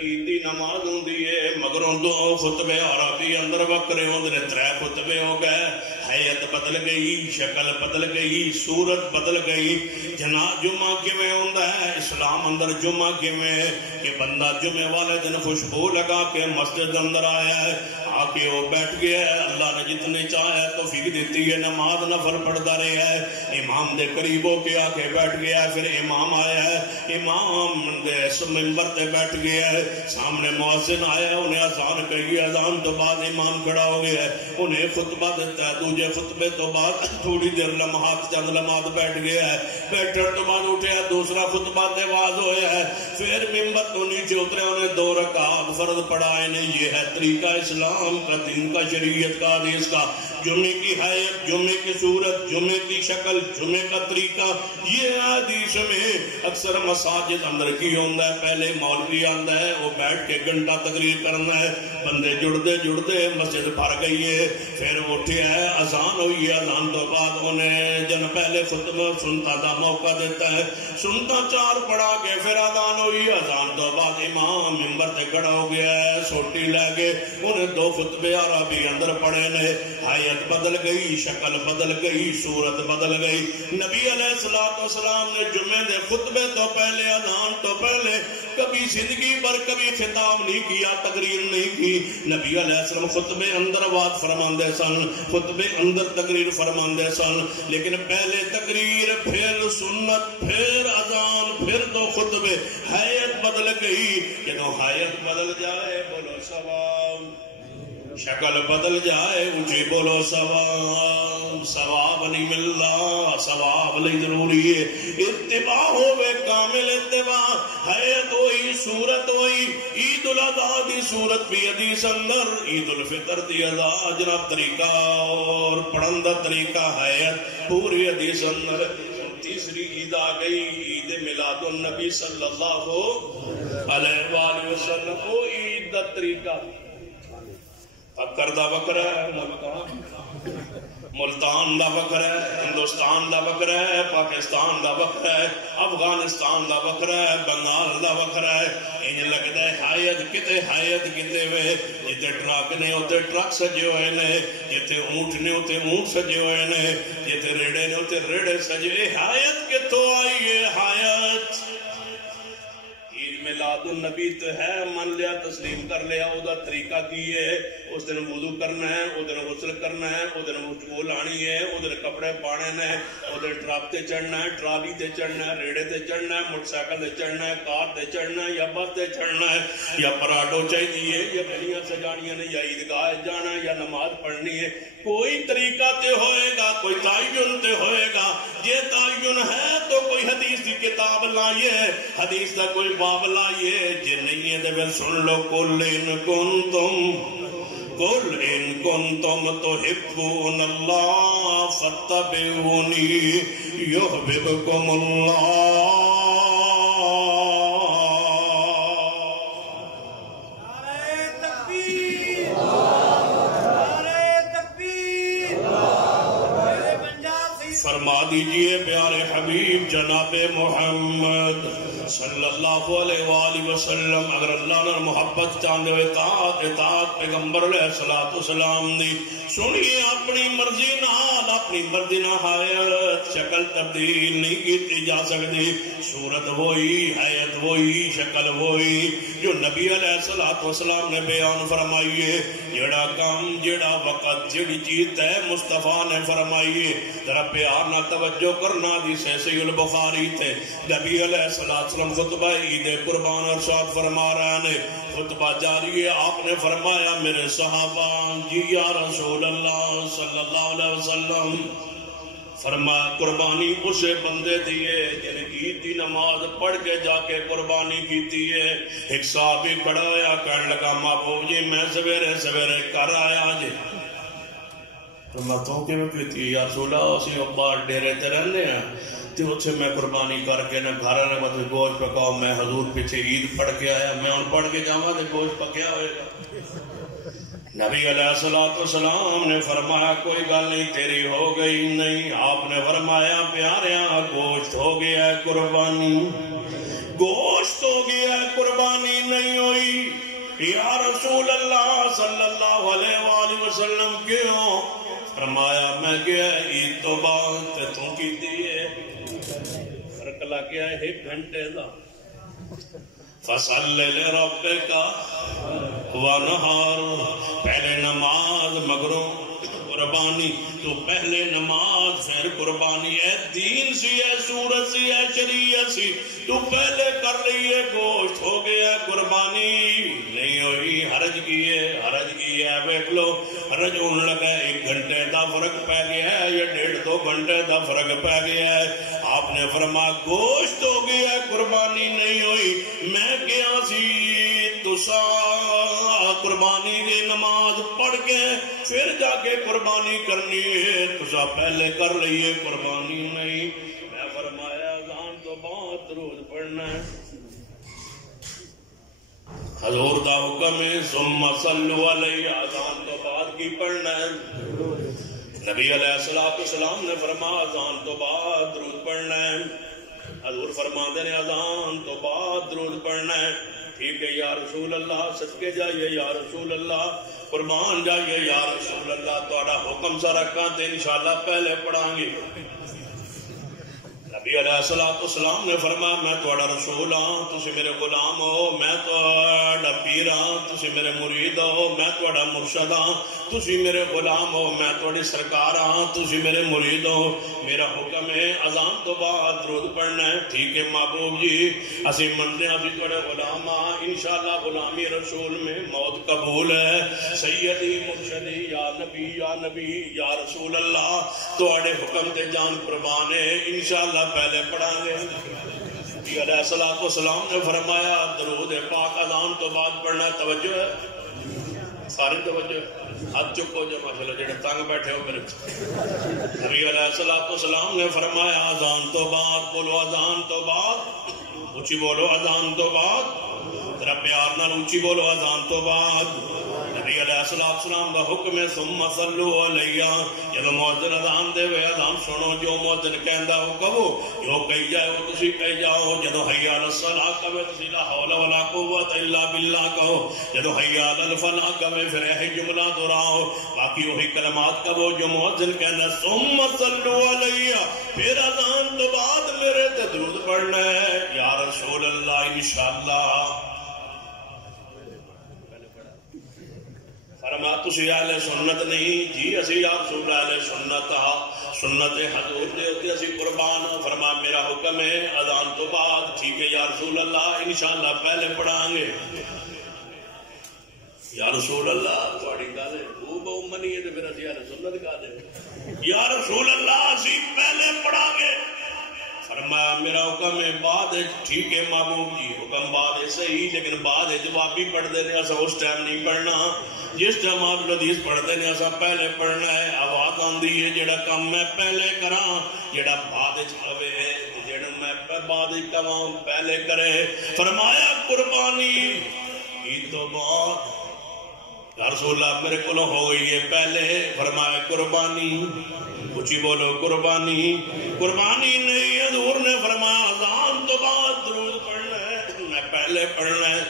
عید دی نماز ہوندی ہے مگروں 2 خطبے عربی اندر وکرے ہوندے 3 خطبے ہو گئے حیت بدل گئی شکل بدل گئی صورت بدل گئی جناب جمعہ کیویں ہوندا ہے اسلام اندر جمعہ کیویں کہ بندہ جمعے والے دن خوشبو لگا کے مسجد اندر آیا ہے آ کے وہ بیٹھ گیا ہے اللہ نے جتنے چاہے توفیق دیتی ہے نماز نفل پڑھتا رہا ہے امام دے قریب ہو کے آ کے بیٹھ گیا ہے پھر امام آیا ہے امام دے منبر تے بیٹھ گیا ہے سامنے مؤذن آیا ہے انہیں اذان کہی اذان تو بعد امام کھڑا ہو گیا ہے انہیں خطبہ دیتا ہے دوجے خطبے تو بعد تھوڑی دیر لمحات چند لمحات بیٹھ گیا ہے بیٹھنے تو بعد اٹھیا دوسرا خطبہ تے واز ہویا ہے پھر منبر تو نیچے اترے انہیں 2 رکعت فرض پڑھائے نے یہ ہے طریقہ اسلام کا دین کا شریعت کا حدیث کا جمعے کی حیت جمعے کی صورت جمعے کی شکل جمعے کا طریقہ یہ حدیث میں اکثر مساجد اندر کی ہوندہ ہے پہلے مولوی آندہ ہے وہ بیٹھ کے گھنٹہ تقریر کرنا ہے بندے جڑتے مسجد بھر گئی ہے پھر اٹھے ہے اذان ہوئی ہے اذان تو بعد انہیں جن پہلے خطبہ سنتا دا موقع دیتا ہے سنتا 4 پڑھا کے پھر اذان ہوئی اذان تو بعد امام منبر تے کھڑا ہو گیا ہے سوٹی لے کے انہیں 2 خطبے عربی اندر پڑھے نے حیت بدل گئی شکل بدل گئی صورت بدل گئی نبی علیہ السلام نے جمعے دے خطبے تو پہلے اذان تو پہلے کبھی زندگی پر کبھی خطاب نہیں کیا تقریر نہیں کی نبی علیہ السلام خطبے اندر بات فرماندے سن خطبے اندر تقریر فرماندے سن لیکن پہلے تقریر پھر سنت پھر اذان پھر 2 خطبے حیت بدل گئی جب حیت بدل جائے بولو ثواب شکل بدل جائے اونچی بولو ثواب ثواب نہیں ملتا ثواب نہیں ضروری ہے اتباع ہوئے کامل اتباع حیت ہوئی صورت ہوئی عید الاضحیٰ دی صورت بھی حدیث اندر عید الفطر دی ادا جناب طریقہ اور پڑھن دا طریقہ حیت پوری حدیث اندر تیسری عید آ گئی عید میلاد النبی صلی اللہ علیہ وآلہ وسلم کو عید دا طریقہ اکر دا بکرا ہے ملتان دا بکرا ہے ہندوستان دا بکرا ہے پاکستان دا بکرا ہے افغانستان دا بکرا ہے بنگال دا بکرا ہے انہیں لگتا ہے حیت کتے ہوئے جتے ٹرک نے ہوتے ٹرک سجے ہوئے نے جتے اونٹ نے ہوتے اونٹ سجے ہوئے نے جتے ریڑے نے ہوتے ریڑے سجے حیت کتوں آئیے حیت میلاد النبی تو ہے من لیا تسلیم کر لیا او دا طریقہ کی ہے اس دن وضو کرنا ہے او دن غسل کرنا ہے او دن مشکو لانی ہے او دن کپڑے پانے ہیں او دن ٹرک تے چڑھنا ہے ٹرالی تے چڑھنا ہے ریڑے تے چڑھنا ہے موٹر سائیکل تے چڑھنا ہے کار تے چڑھنا ہے یا بس تے چڑھنا ہے یا پراڈو چاہیے یا گلیاں سجانیاں نے یا عیدگاہ جانا ہے یا نماز پڑھنی ہے کوئی طریقہ تے ہوئے گا کوئی تعین تے ہوئے گا یہ تعین ہے تو کوئی حدیث کی کتاب لائیے حدیث کا کوئی باب لائیے جی نہیں ہے تو سن لو قل ان کنتم تحبون اللہ فاتبعونی یحببکم اللہ فرما دیجئے پیارے حبیب جناب محمد صلی اللہ علیہ وآلہ وسلم اگر اللہ نے محبت چاندے ہوئے اطاعت پیغمبر علیہ السلام دی سنیے اپنی مرضی نہ حیات شکل تبدیل نہیں کی جا سکتی صورت وہی حیات وہی شکل وہی جو نبی علیہ السلام نے بیان فرمائیے جڑا کام جڑا وقت جڑی چیز ہے مصطفیٰ نے فرمائیے ذرا پیار نہ توجہ کرنا دی صحیح البخاری تھے نبی علیہ السلام خطبہ عید قربان ارشاد فرما رہے ہیں خطبہ جاری ہے آپ نے فرمایا میرے صحابہ جی یا رسول اللہ صلی اللہ علیہ وسلم فرمایا قربانی اسے بندے دیئے جنہیں عید دی نماز پڑھ کے جا کے قربانی کیتی ہے ایک صحابی کھڑا ہویا کہنے لگا محبوب جی میں سویرے کر آیا جی فرماتا ہوں کہ میں کہتی یا رسول اللہ اسی ابار ڈیرے تے رہنے ہیں تو اچھے میں قربانی کر کے نہ گھر آنے مطلب گوشت پکاؤ میں حضور پیچھے عید پڑھ کے آیا میں ان پڑھ کے جاؤں تو گوشت پکیا ہوئے گا نبی علیہ السلام نے فرمایا کوئی گل نہیں تیری ہو گئی نہیں آپ نے فرمایا پیاریاں گوشت ہو گیا ہے قربانی گوشت ہو گیا ہے قربانی نہیں ہوئی یا رسول اللہ صلی اللہ علیہ وآلہ وسلم کیوں فرمایا میں گیا عید تو بات تو کی دیئے فرق لگ گیا ہے ایک گھنٹے دا فصل لربک ونہار پہلے نماز مگروں قربانی تو پہلے نماز پھر قربانی ہے دین سی ہے سورت سی ہے شریعت سی تو پہلے کر رہی ہے گوشت ہو گیا قربانی نہیں ہوئی حرج کی ہے بیٹھ لو حرج ہونے لگا ایک گھنٹے دا فرق پہ گیا ہے یا 1.5-2 گھنٹے دا فرق پہ گیا ہے آپ نے فرمایا گوشت ہو گیا قربانی نہیں ہوئی میں گیا سی تسا قربانی کی نماز پڑھ کے پھر جا کے قربانی کرنی ہے تسا پہلے کر لئیے قربانی نہیں میں فرمایا اذان تو بعد درود پڑھنا ہے حضور دا حکم ہے ثم صلوا علیہ اذان تو بعد کی پڑھنا ہے نبی علیہ السلام نے فرمایا اذان تو بعد درود پڑھنا ہے حضور فرماتے ہیں اذان تو بعد درود پڑھنا ہے ٹھیک ہے یا رسول اللہ صدقے جائیے یا رسول اللہ قربان جائیے یا رسول اللہ تھوڑا حکم سا رکھا تو انشاءاللہ پہلے پڑھاں گے نبی علیہ الصلوۃ والسلام نے فرمایا میں تہاڈا رسول ہاں تسی میرے غلام ہو، میں تہاڈا پیر ہاں تسی میرے مرید ہو، میں تہاڈا مرشد ہاں تسی میرے غلام ہو، میں تہاڈی سرکار ہاں تسی میرے مرید ہو، میرا حکم ہے اذان تو بعد درود پڑھنا ہے۔ ٹھیک ہے محبوب جی اسی منتے ہیں، اسی تہاڈے غلام ہاں، انشاءاللہ غلامی رسول میں موت قبول ہے۔ سیدی مرشدی یا نبی یا رسول اللہ تہاڈے حکم تے جان قربان ہے، انشاءاللہ پہلے پڑھاں گے۔ نبی علیہ الصلوۃ والسلام نے فرمایا درود پاک اذان تو بعد پڑھنا۔ توجہ ہے ساری توجہ، ہاتھ چکو جو ماشاءاللہ جڑے تنگ بیٹھے ہو میرے۔ نبی علیہ الصلوۃ والسلام نے فرمایا اذان تو بعد بولو، اذان تو بعد اونچی بولو، اذان تو بعد ذرا پیار نال اونچی بولو، اذان تو بعد نبی علیہ السلام دا حکم ہے ثم صلوا علیہ، جب مؤذن اذان دے وے اذان سنو، جو مؤذن کہندا ہو کہو، جو کہی جائے وہ تسی کہی جاؤ، جدو حی علی الصلاۃ کہے تسی لا حول ولا قوت الا باللہ کہو، جدو حی علی الفلاح کہے پھر یہی جملہ دہراؤ، باقی وہی کلمات کہو جو مؤذن کہنا ثم صلوا علیہ، پھر اذان تو بعد میرے تے درود پڑھنا ہے یا رسول اللہ انشاءاللہ۔ فرما تسی اہل سنت نہیں جی، اسی یا رسول اہل سنت ہاں، سنت حضور دے ہوتے اسی قربان ہاں۔ فرما میرا حکم ہے اذان تو بعد، ٹھیک ہے یا رسول اللہ انشاءاللہ پہلے پڑھائیں گے۔ یا رسول اللہ تھوڑی گل ہے وہ بہو منی ہے تو پھر اسی اہل سنت کا دے، یا رسول اللہ اسی پہلے پڑھاں گے۔ فرمایا میرا حکم ہے بعد، ٹھیک ہے محبوب جی حکم بعد ہے صحیح، لیکن بعد جواب بھی پڑھتے ہیں ایسا اس ٹائم نہیں پڑھنا، جس ٹائم آپ حدیث پڑھتے ہیں ایسا پہلے پڑھنا ہے۔ آواز آندی ہے جڑا کام میں پہلے کراں، جڑا بعد ہوے جڑا میں بعد کراں پہلے کرے۔ فرمایا قربانی عید تو بعد یا رسول اللہ میرے کو ہو گئی ہے پہلے، فرمایا قربانی اونچی بولو، قربانی قربانی نہیں، حضور نے فرمایا اذان تو بعد درود پڑھنا ہے، میں پہلے پڑھنا ہے۔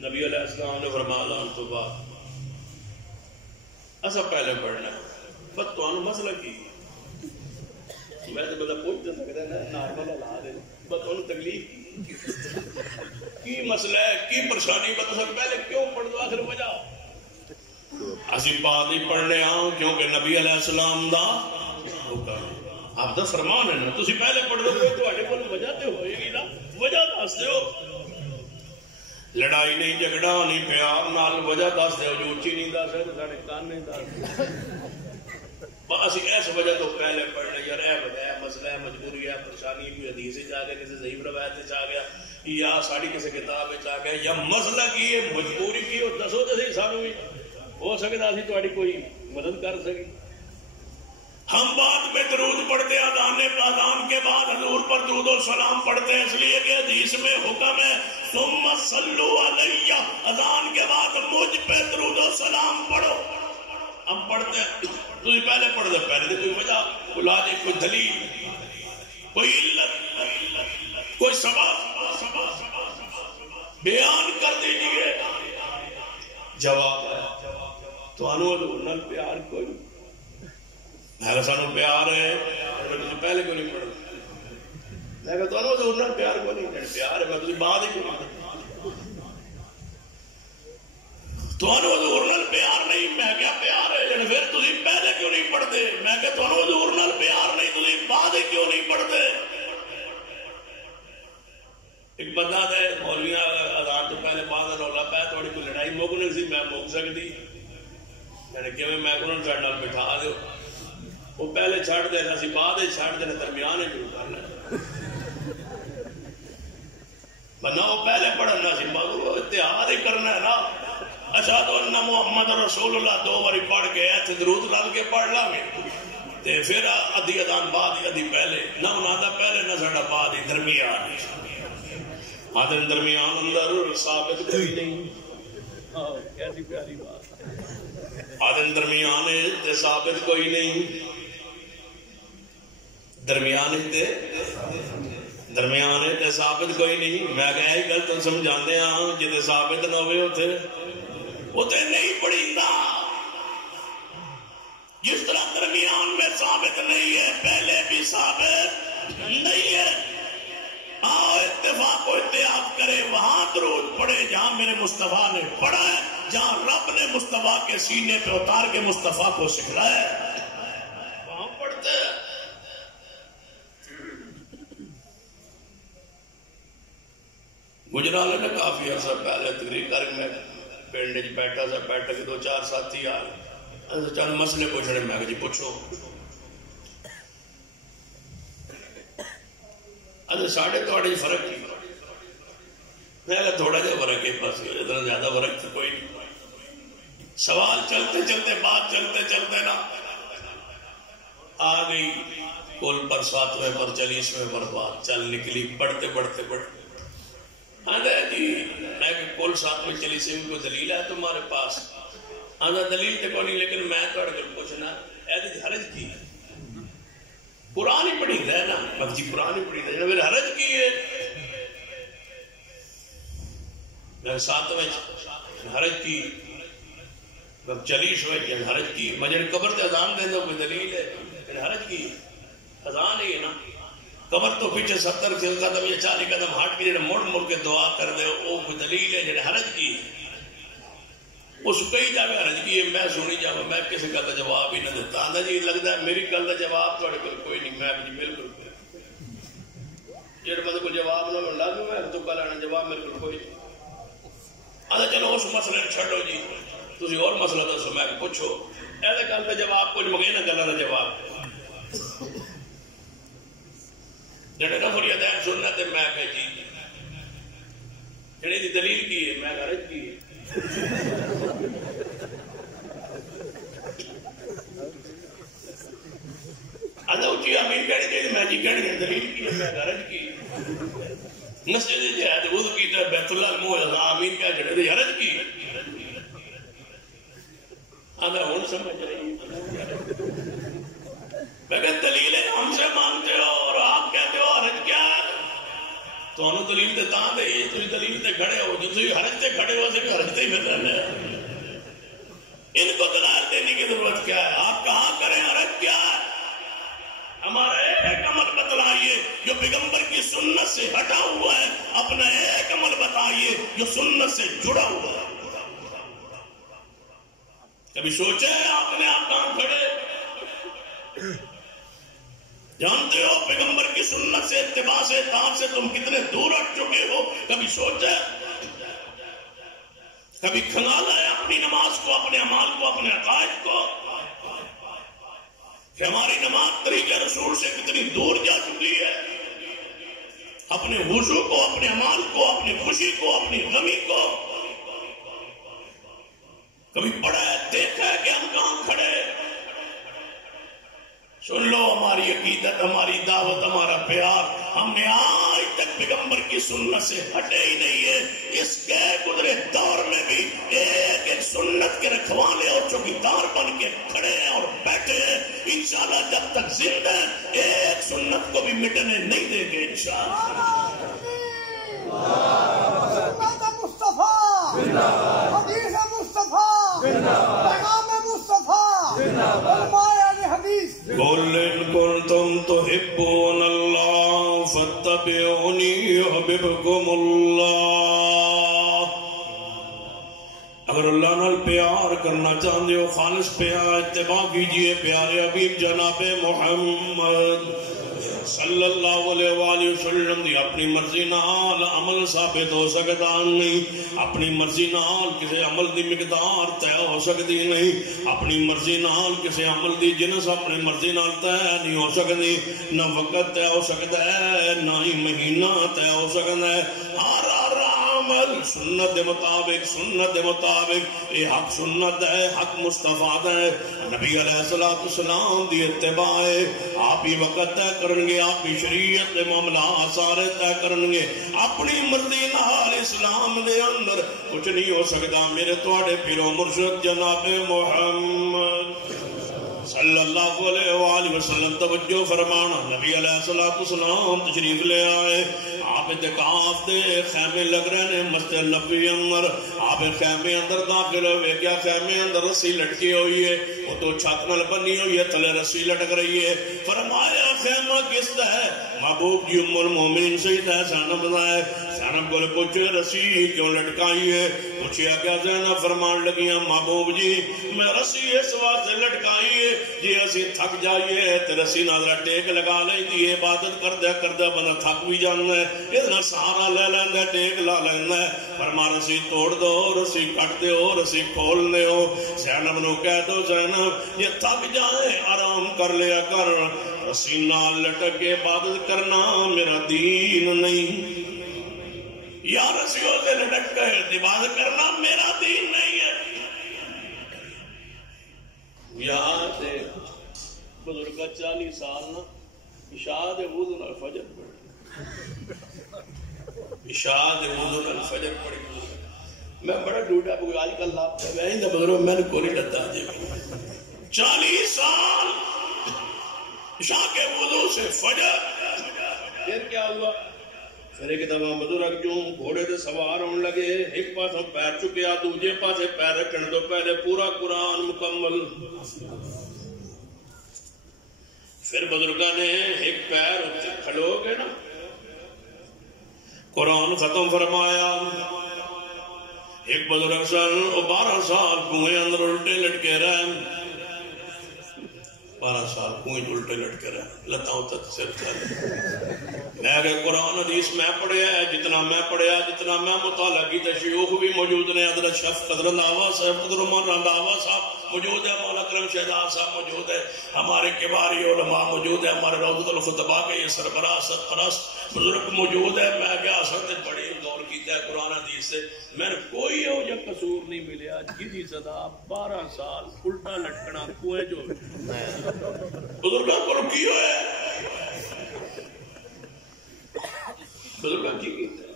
نبی علیہ السلام نے فرمایا اذان تو بعد ایسا پہلے پڑھنا ہے۔ بس تو مسئلہ کی میں تو بتا پوچھ تو سکتا ہے نارمل لا دے، بس انہوں تکلیف کی مسئلہ ہے کی پریشانی بتا سکتا پہلے کیوں پڑھ دو، آخر وجہ اسی بعد ہی پڑھنے آؤں کیونکہ نبی علیہ السلام دا حکم آپ دا فرمان ہے نا، تسی پہلے پڑھ دو تواڈے کول وجہ تے ہوئے گی نا، وجہ دس دیو، لڑائی نہیں جھگڑا نہیں پیار نال وجہ دس دیو، جو اچھی نہیں دس ہے تو ساڈے کان نہیں دس، اسی اس وجہ تو پہلے پڑھنے یار اے وجہ ہے مسئلہ ہے مجبوری ہے پریشانی کوئی حدیث وچ آ گیا کسی ضعیف روایت وچ آ گیا یا ساڈی کسی کتاب وچ آ گیا یا مسئلہ کی ہے مجبوری کی ہو دسو تے صحیح سانوں بھی ہو سکتا اسی تہاڈی کوئی مدد کر سکے۔ ہم بعد میں درود پڑھتے ہیں، اذان کے بعد حضور پر درود و سلام پڑھتے ہیں، اس لیے کہ حدیث میں حکم ہے ثم صلوا علیہ، اذان کے بعد مجھ پہ درود و سلام پڑھو۔ ہم پڑھتے ہیں تھی پہلے پڑھ دے، پہلے دے کوئی وجہ کوئی لاجک کوئی دلیل کوئی علت کوئی سبب بیان کر دیجیے۔ جواب ہے تو حضور نال پیار کوئی میں سانو پیار ہے پہلے کو نہیں پڑھنا، میں کہ حضور نال پیار کو نہیں پیار ہے میں بعد ہی کو نہیں حضور نال پیار نہیں، میں کیا پیار ہے پھر تھی پہلے کیوں نہیں پڑھتے، میں کہ حضور نال پیار نہیں تھی بعد کیوں نہیں پڑھتے۔ ایک بندہ ہے مولویاں اذان تو پہلے بعد رولا پایا تھوڑی کوئی لڑائی مک نہیں سی، میں مک سکتی میں نے کہ میں انہوں نے سارے بٹھا دو، وہ پہلے چھڑ دینا سی بعد چھڑ دینا درمیان شروع کر لینا، بندہ وہ پہلے پڑھنا سی اتحاد ہی کرنا ہے نا، اشہد ان محمد رسول اللہ دو باری پڑھ کے ایتھے درود رل کے پڑھ لاں گے تے پھر ادھی اذان بعد ادھی پہلے، نہ انہاں دا پہلے نہ ساڈا بعد ہی درمیان، آدم درمیان اندر ثابت کوئی نہیں، کیسی پیاری بات، آدم درمیان تے ثابت کوئی نہیں، درمیان تے ثابت کوئی نہیں، میں کہ یہی گل تم سمجھاندے ہاں جے ثابت نہ ہوئے اوتھے نہیں پڑھیندا، جس طرح درمیان میں ثابت نہیں ہے پہلے بھی ثابت نہیں ہے. آؤ اتفاق و اتحاد کرے، وہاں درود پڑھے جہاں میرے مصطفیٰ نے پڑھا ہے، جہاں رب نے مصطفیٰ کے سینے پہ اتار کے مصطفیٰ کو سکھلایا ہے وہاں پڑھتے ہیں. گجرالے نے کافی عرصہ پہلے تقریر کر میں پنڈ چ بیٹھا سا، بیٹھا کے 2-4 ساتھی آ چند مسئلے پوچھنے. میں کہ جی پوچھو. ساڑھے تھوڑے فرق کی میں تھوڑا جا فرق ہے، بس اتنا زیادہ فرق تو کوئی نہیں. سوال چلتے چلتے بات چلتے چلتے نا آ گئی کل پر 7ویں پر 40ویں پر بات چل نکلی. پڑھتے پڑھتے آدھا جی میں کہ کل 7ویں 40ویں کو دلیل ہے تمہارے پاس؟ آدھا دلیل تو کوئی نہیں، لیکن میں تھوڑے کو پوچھنا ایسی حرج کی قرآن ہی پڑھی ہے نا؟ جی قرآن ہی پڑھی ہے، پھر حرج کی ہے. 7ویں حرج کی، 40ویں حرج کی. مجھے قبر تے اذان دے دو کوئی دلیل ہے؟ پھر حرج کی اذان ہی ہے نا. قبر تو پیچھے 70 قدم یا 40 قدم ہٹ کے مڑ مڑ کے دعا کر دے، وہ کوئی دلیل ہے؟ جڑے حرج کی اس کئی جاوے حرج کی ہے. میں سنی جاؤں، میں کسی گل کا جواب ہی نہ دیتا. آدھا جی لگتا ہے میری گل کا جواب تھوڑے کوئی نہیں. میں جی بالکل جڑے مطلب کوئی جواب نہ مل رہا میں تو کل آنا جواب میرے کو کوئی نہیں. آدھا چلو اس مسئلے چھڈو جی، تسی اور مسئلہ دسو. میں پوچھو ایسے گل کا جواب کچھ مگے نہ گلاں کا جواب جڑے نفر یدین سننا تے میں کہ جی جڑے دی دلیل کی ہے میں غرض کی ہے. آدھا اچھی امین کہنے چاہیے میں جی کہنے دلیل کی ہے میں غرض کی. مسجد جہاد وضو کیتا بیت اللہ منہ آمین کہہ جڑے دی حرج کی. آدھا ہن سمجھ رہی میں کہ دلیلیں ہم سے مانگتے ہو اور آپ کہتے ہو حرج کیا ہے؟ تو انہوں دلیل تے تاں دے تھی دلیل تے کھڑے ہو جو تھی حرج تے کھڑے ہو سے حرج تے ہی پھر رہنے. ان کو دلائل دینے کی ضرورت کیا ہے؟ آپ کہاں کریں حرج کیا ہے؟ ہمارا ایک عمل بتلائیے جو پیغمبر کی سنت سے ہٹا ہوا ہے، اپنا ایک عمل بتائیے جو سنت سے جڑا ہوا ہے. کبھی سوچے آپ نے آپ کہاں کھڑے؟ جانتے ہو پیغمبر کی سنت سے اتباع سے اطاعت سے تم کتنے دور ہٹ چکے ہو؟ کبھی سوچے؟ کبھی کھنگالا ہے اپنی نماز کو، اپنے اعمال کو، اپنے عقائد کو کہ ہماری نماز طریقے رسول سے کتنی دور جا چکی ہے؟ اپنے وضو کو، اپنے اعمال کو، اپنی خوشی کو، اپنی غمی کو کبھی پڑھا ہے دیکھا ہے کہ ہم کہاں کھڑے؟ سن لو ہماری عقیدت، ہماری دعوت، ہمارا پیار ہم نے آج تک پیغمبر کی سنت سے ہٹے ہی نہیں ہے. اس کے گزرے دور میں بھی ایک ایک سنت کے رکھوانے اور چوکیدار بن کے کھڑے ہیں اور بیٹھے ہیں. انشاءاللہ جب تک زندہ ہیں ایک سنت کو بھی مٹنے نہیں دیں گے انشاءاللہ. سنت مصطفیٰ، حدیث مصطفیٰ، پیغام مصطفیٰ، علماء حدیث. قل إن كنتم تحبون الله فاتبعوني يحببكم الله. اگر اللہ نال پیار کرنا چاہتے ہو خالص پیار اتباع کیجئے پیارے حبیب جناب محمد صلی اللہ علیہ وآلہ وسلم دی. اپنی مرضی نال عمل ثابت ہو سکتا نہیں، اپنی مرضی نال کسی عمل دی مقدار طے ہو سکتی نہیں، اپنی مرضی نال کسی عمل دی جنس اپنی مرضی نال طے نہیں ہو سکتی. نہ وقت طے ہو سکتا ہے، نہ ہی مہینہ طے ہو سکتا ہے. ہر عمل سنت دے مطابق، سنت دے مطابق. یہ حق سنت ہے، حق مصطفیٰ ہے. نبی علیہ السلام دی اتباع ہے. آپ ہی وقت طے کریں گے، آپ کی شریعت دے معاملات سارے طے کریں گے. اپنی مرضی نال اسلام دے اندر کچھ نہیں ہو سکتا. میرے تواڈے پیرو مرشد جناب محمد صلی اللہ علیہ وآلہ وسلم توجہ فرمانا، نبی علیہ السلام تشریف لے آئے، آپ اعتکاف دے خیمے لگ رہے ہیں مسجد نبوی اندر، آپ خیمے اندر داخل ہوئے، کیا خیمے اندر رسی لٹکی ہوئی ہے، وہ تو چھت نال بنی ہوئی ہے، تھلے رسی لٹک رہی ہے، فرمایا خیمہ کس کا ہے؟ محبوب جی ام المومنین سیدہ زینب دا ہے، زینب کو پوچھے رسی کیوں لٹکائی ہے؟ پوچھیا کیا؟ زینب فرمان لگیاں محبوب جی میں رسی اس واسطے لٹکائی ہے جی اسی تھک جائیے تے رسی نال ٹیک لگا لیندی ہے، عبادت کردہ بندہ تھک بھی جانا ہے، اتنا سہارا لے لینا، ٹیک لا لینا ہے، فرما رسی توڑ دو، رسی کٹ دو، رسی کھول دو۔ زینب نو کہہ دو زینب یہ تھک جائے آرام کر لیا کر، رسی نال لٹک کے عبادت کرنا میرا دین نہیں، یا رسیوں سے لٹک کر عبادت کرنا میرا دین نہیں ہے۔ یاد ہے بزرگ 40 سال نا عشاء دے وضو نال فجر پڑھی، عشاء دے وضو نال فجر پڑھی، میں بڑا ڈوڈا کوئی آج کل لاپتا ہے میں بزرگ میں نے کوئی ڈتا جی 40 سال عشاء کے وضو سے فجر، پھر کیا ہوا؟ پھر ایک دفعہ بزرگ جو گھوڑے دے سوار ہونے لگے، ایک پاس ہم پیر چکیا، دوجے پاسے پیر رکھنے تو پہلے پورا قرآن مکمل، پھر بزرگاں نے ایک پیر کھڑو گے نا قرآن ختم فرمایا، ایک بزرگ سن 12 سال کنویں اندر الٹے لٹکے رہے، 12 سال کنویں الٹے لٹکے رہے، لتاؤں تک سر چلے، میں کہ قرآن حدیث میں پڑھیا ہے، جتنا میں پڑھیا، جتنا میں مطالعہ کی، شیوخ بھی موجود نے، حضرت شفقت رنداوا صاحب، قدر عمر رنداوا صاحب موجود ہے، مولا کرم شہزاد صاحب موجود ہے، ہمارے کباری علماء موجود ہے، ہمارے روضۃ الخطباء کے یہ سربراہ سرپرست بزرگ موجود ہے، میں کیا اثر پڑھی غور کیتا ہے قرآن حدیث سے، میں کوئی ہو جب قصور نہیں ملیا، جی صدا 12 سال الٹا لٹکنا کوئے جو بزرگاں کو کی ہوئے بزرگاں کی کیتا ہے،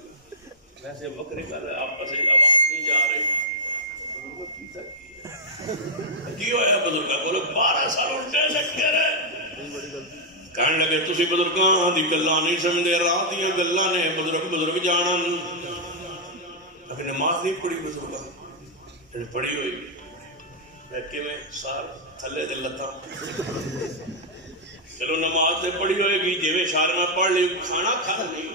ویسے بکرے کر رہے آپس سے آواز نہیں جا رہی، بزرگاں کیتا کی ہویا بزرگاں کو 12 سال الٹے لٹکے رہے، کہنے لگے تسی بزرگاں دی گلاں نہیں سمجھے، راہ دیاں گلاں نے، بزرگ جانن، لیکن نماز نہیں پڑھی بزرگاں پڑھی ہوئی بیٹھے میں سار تھلے دل لتا، چلو نماز تے پڑھی ہوئے گی، جی میں اشارے نہ پڑھ لی، کھانا کھا لی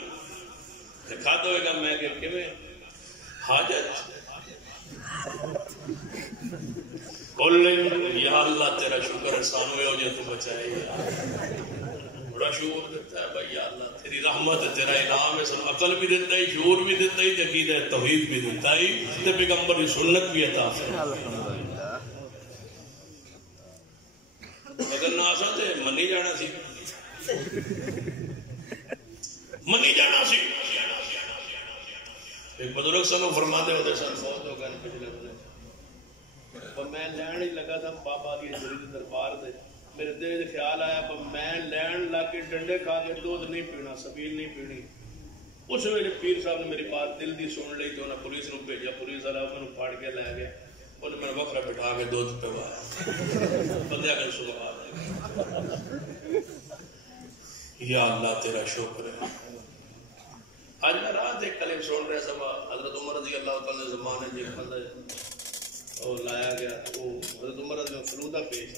کھاتا ہوئے گا، میں کہ میں حاجت یا اللہ تیرا شکر احسان ہوئے ہو جائے تو بچائے، بڑا شعور دیتا ہے بھائی، یا اللہ تیری رحمت ہے، تیرا انعام ہے، سب عقل بھی دیتا ہے، شعور بھی دیتا ہے، عقیدہ توحید بھی دیتا ہے، تے پیغمبر کی سنت بھی عطا فرمائے، اگر نہ آسا تے منی جانا سی، منی جانا سی۔ ایک بزرگ سنو فرماتے ہوتے سن، فوت ہو گئے پچھلے دن، میں لین ہی لگا تھا بابا کی جری دربار دے، میرے دل خیال آیا میں لین لا کے ڈنڈے کھا کے دودھ نہیں پینا، سبیل نہیں پینی، اس ویلے پیر صاحب نے میری بات دل دی سن لی تو انہیں پولیس نو بھیجا، پولیس والا انہوں پھاڑ کے لے گیا، انہوں نے وکرا بٹھا کے دودھ پوایا، بندے اگر سبحان یا اللہ تیرا شکر ہے۔ آج میں رات ایک کلم سن رہا سب حضرت عمر رضی اللہ تعالی زمانے جی بندہ وہ لایا گیا، وہ حضرت عمر رضی اللہ فلودہ پیش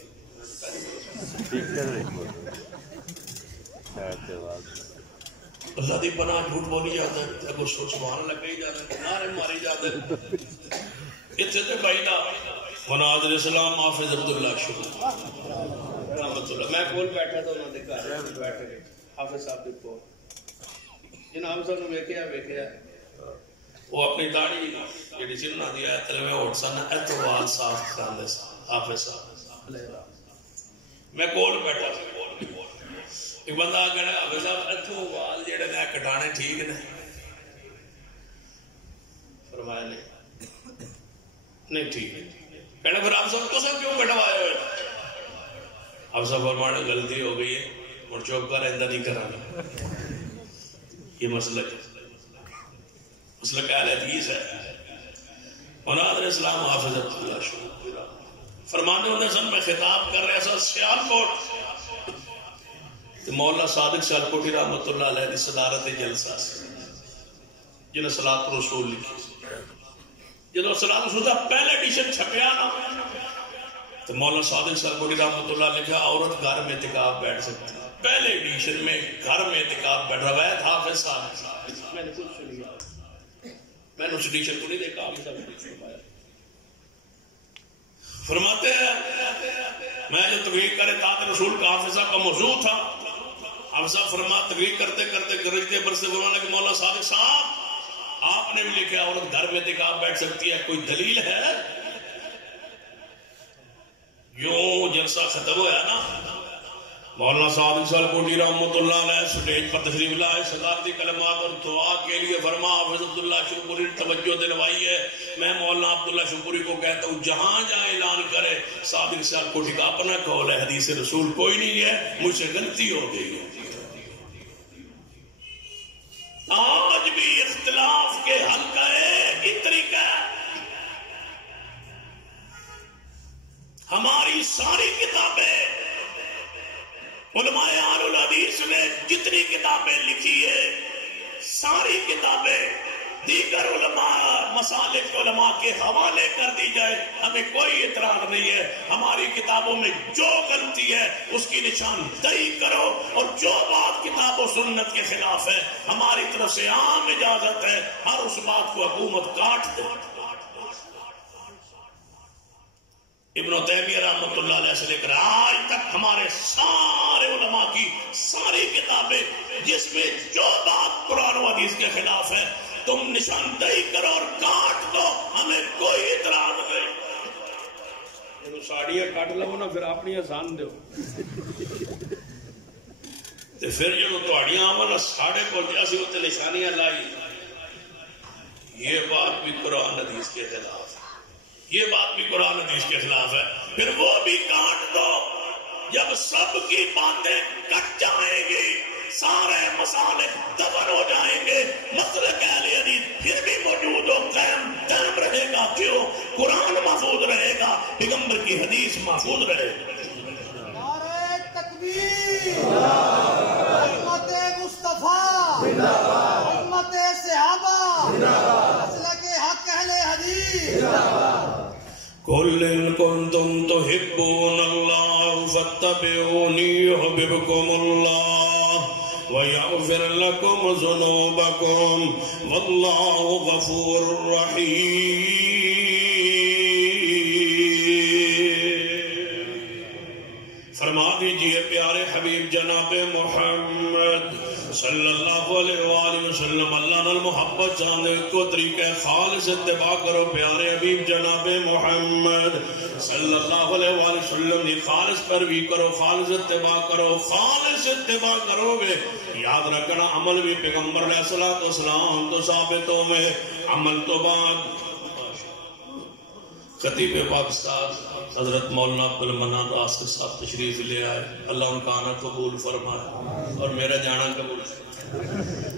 اللہ دی پناہ جھوٹ بولی جاتا ہے، اگو سبحان اللہ کہی جاتا ہے، نعرے ماری جاتے ہیں، اتنے تے بھائینا مناظر اسلام حافظ عبداللہ شروع رحمت اللہ، میں کول بیٹھا تھا انہوں نے گھر بیٹھے گئے حافظ صاحب دے کول، جناب صاحب نے ویکھیا وہ اپنی داڑھی جڑی سی نہ دیا تلوے ہوٹ سن اتوال صاف کراندے سن حافظ صاحب، میں کول بیٹھا سی، ایک بندہ کہنا حافظ صاحب اتوال جڑے نے کٹانے ٹھیک نے؟ فرمایا نہیں ٹھیک، کہنا پھر آپ صاحب تساں کیوں کٹوائے ہوئے؟ آپ صاحب فرمایا غلطی ہو گئی ہے، اور چوک کر آئندہ نہیں کرانا، یہ مسلک اہل حدیث ہے۔ مناظر اسلام حافظ اللہ شروع فرمانے ہوتے سن میں خطاب کر رہے سن سیال کوٹ، مولانا صادق سیالکوٹی رحمت اللہ علیہ کی صدارت جلسہ سے جنہیں صلاۃ رسول لکھی، جب صلاۃ رسول کا پہلے ایڈیشن چھپیا نا تو مولانا صادق سیالکوٹی رحمت اللہ لکھا عورت گھر میں اعتکاف بیٹھ سکتی ہے، پہلے ایڈیشن میں گھر میں اعتکاف بیٹھ روایت حافظ صاحب، میں نے کچھ سنیا، میں نے اس ایڈیشن کو نہیں دیکھا، فرماتے ہیں میں جو تقریر کرے اطاعت رسول کا حافظ صاحب کا موضوع تھا، حافظ صاحب فرما تقریر کرتے کرتے گرجتے برسے فرمانا کہ مولانا صادق صاحب آپ نے بھی لکھا عورت گھر میں اعتکاف بیٹھ سکتی ہے، کوئی دلیل ہے؟ یوں جلسہ ختم ہوا نا، مولانا صادق سیالکوٹی رحمۃ اللہ علیہ سٹیج پر تشریف لائے، صدارتی کلمات اور دعا کے لیے فرما حافظ عبداللہ شکوری نے توجہ دلوائی ہے، میں مولانا عبداللہ شکوری کو کہتا ہوں جہاں جہاں اعلان کرے صادق سیالکوٹی کا اپنا قول ہے، حدیث رسول کوئی نہیں ہے، مجھ سے غلطی ہو گئی ہے۔ آج بھی اختلاف کے حل کا ایک ہی طریقہ ہے، ہماری ساری کتابیں علماء اہل الحدیث نے جتنی کتابیں لکھی ہے ساری کتابیں دیگر علماء مسالک علماء کے حوالے کر دی جائے، ہمیں کوئی اعتراض نہیں ہے، ہماری کتابوں میں جو غلطی ہے اس کی نشاندہی کرو، اور جو بات کتاب و سنت کے خلاف ہے ہماری طرف سے عام اجازت ہے ہر اس بات کو حکومت کاٹ دے۔ ابن تیمیہ رحمۃ اللہ علیہ سے لے کر آج تک ہمارے سارے علماء کی ساری کتابیں جس میں جو بات قرآن و حدیث کے خلاف ہے تم نشاندہی کرو اور کاٹ دو، ہمیں کوئی اعتراض نہیں۔ ساڑیاں کاٹ لو نا پھر اپنی آسان دو پھر جو تہاڑیاں آواں نا ساڑے کو اسی اتنے نشانیاں لائی، یہ بات بھی قرآن حدیث کے خلاف ہے، یہ بات بھی قرآن حدیث کے خلاف ہے، پھر وہ بھی کاٹ دو۔ جب سب کی باتیں کٹ جائیں گی سارے مسالے دفن ہو جائیں گے، مسلک اہل حدیث پھر بھی موجود ہو، قائم رہے گا، کیوں؟ قرآن محفوظ رہے گا، پیغمبر کی حدیث محفوظ رہے گا۔ نعرہ تکبیر، حکمت مصطفیٰ، حکمت صحابہ، مسلک حق اہل حدیث۔ قل إن كنتم تحبون الله فاتبعوني يحببكم الله ويغفر لكم ذنوبكم والله غفور رحيم۔ فرما دیجئے پیارے حبیب جناب محمد صلی اللہ علیہ وآلہ وسلم اللہ نال محبت چاہنے کو طریقہ خالص اتباع کرو، پیارے حبیب جناب محمد صلی اللہ علیہ وآلہ وسلم دی خالص پیروی کرو، خالص اتباع کرو، خالص اتباع کرو گے یاد رکھنا عمل بھی پیغمبر علیہ الصلوۃ والسلام تو ثابتوں میں عمل تو بعد۔ خطیب پاکستان حضرت مولانا عبدالمنان راز کے ساتھ تشریف لے آئے، اللہ ان کا آنا قبول فرمائے اور میرا جانا قبول فرمائے۔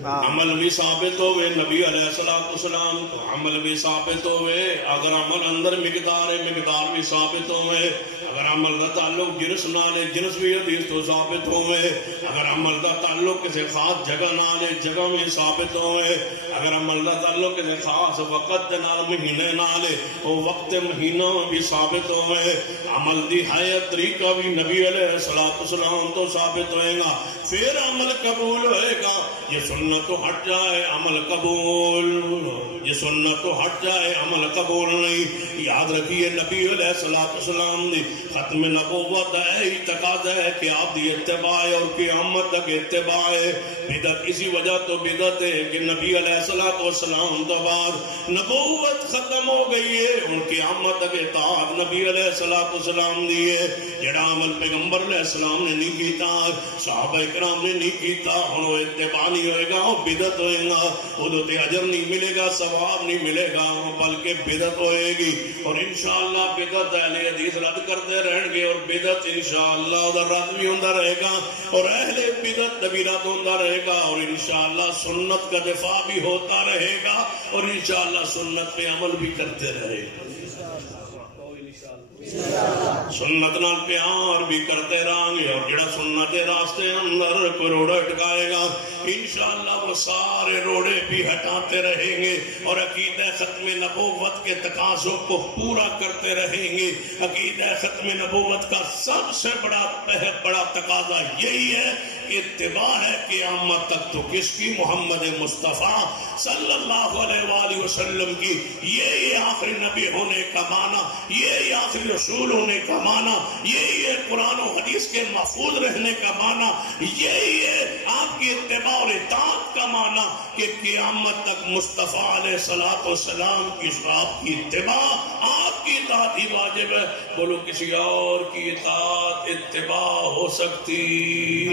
عمل بھی ثابت ہوئے نبی علیہ السلام تو عمل بھی ثابت ہوئے، اگر عمل اندر مقدار ہے مقدار بھی ثابت ہوئے، اگر عمل کا تعلق جنس نال ہے جنس بھی حدیث تو ثابت ہوئے، اگر عمل کا تعلق کسی خاص جگہ نال ہے جگہ بھی ثابت ہوئے، اگر عمل کا تعلق کسی خاص وقت نال مہینے نال ہے وہ وقت مہینہ بھی ثابت ہوئے، عمل دی حیات طریقہ بھی نبی علیہ السلام تو ثابت ہوئے گا، پھر عمل قبول ہوئے گا۔ یہ سنت تو ہٹ جائے عمل قبول، یہ سنت تو ہٹ جائے عمل قبول نہیں۔ یاد رکھیے نبی علیہ السلام دی ختم نبوت ہے تقاضا ہے کہ آپ دی اتباع اور قیامت تک اتباع ہے۔ بدعت اسی وجہ تو بدعت ہے کہ نبی علیہ السلام تو بعد نبوت ختم ہو گئی ہے، ان قیامت تک اطاعت نبی علیہ السلام دی ہے۔ جڑا عمل پیغمبر علیہ السلام نے نہیں کیتا صحابہ کرام نے نہیں کیتا ہن وہ اتباع نہیں ہوئے گا، وہ بدعت ہوئے گا، ادو تے اجر نہیں ملے گا، ثواب نہیں ملے گا، بلکہ بدعت ہوئے گی۔ اور انشاءاللہ بدعت اہل حدیث رد کرتے رہیں گے اور بدعت انشاءاللہ ادھر رد بھی ہوتا رہے گا اور اہل بدعت بھی رد ہوتا رہے گا، اور انشاءاللہ سنت کا دفاع بھی ہوتا رہے گا اور انشاءاللہ سنت پہ عمل بھی کرتے رہے گا۔ سنت نال پیار بھی کرتے رہیں گے، اور جڑا سنت راستے اندر کوئی روڑے ٹکائے گا انشاءاللہ وہ سارے روڑے بھی ہٹاتے رہیں گے، اور عقیدہ ختم نبوت کے تقاضوں کو پورا کرتے رہیں گے۔ عقیدہ ختم نبوت کا سب سے بڑا تقاضا یہی ہے کہ اتباع ہے قیامت تک۔ تو کس کی؟ محمد مصطفیٰ صلی اللہ علیہ وآلہ وسلم کی۔ یہ آخری نبی ہونے کا معنی، یہ آخری رسول ہونے کا معنی، یہی ہے قرآن و حدیث کے محفوظ رہنے کا معنی، یہی ہے آپ کی اتباع اور اطاعت کا معنی کہ قیامت تک مصطفیٰ علیہ السلام کی آپ کی اتباع، آپ کی اطاعت ہی واجب ہے۔ بولو کسی اور کی اطاعت اتباع ہو سکتی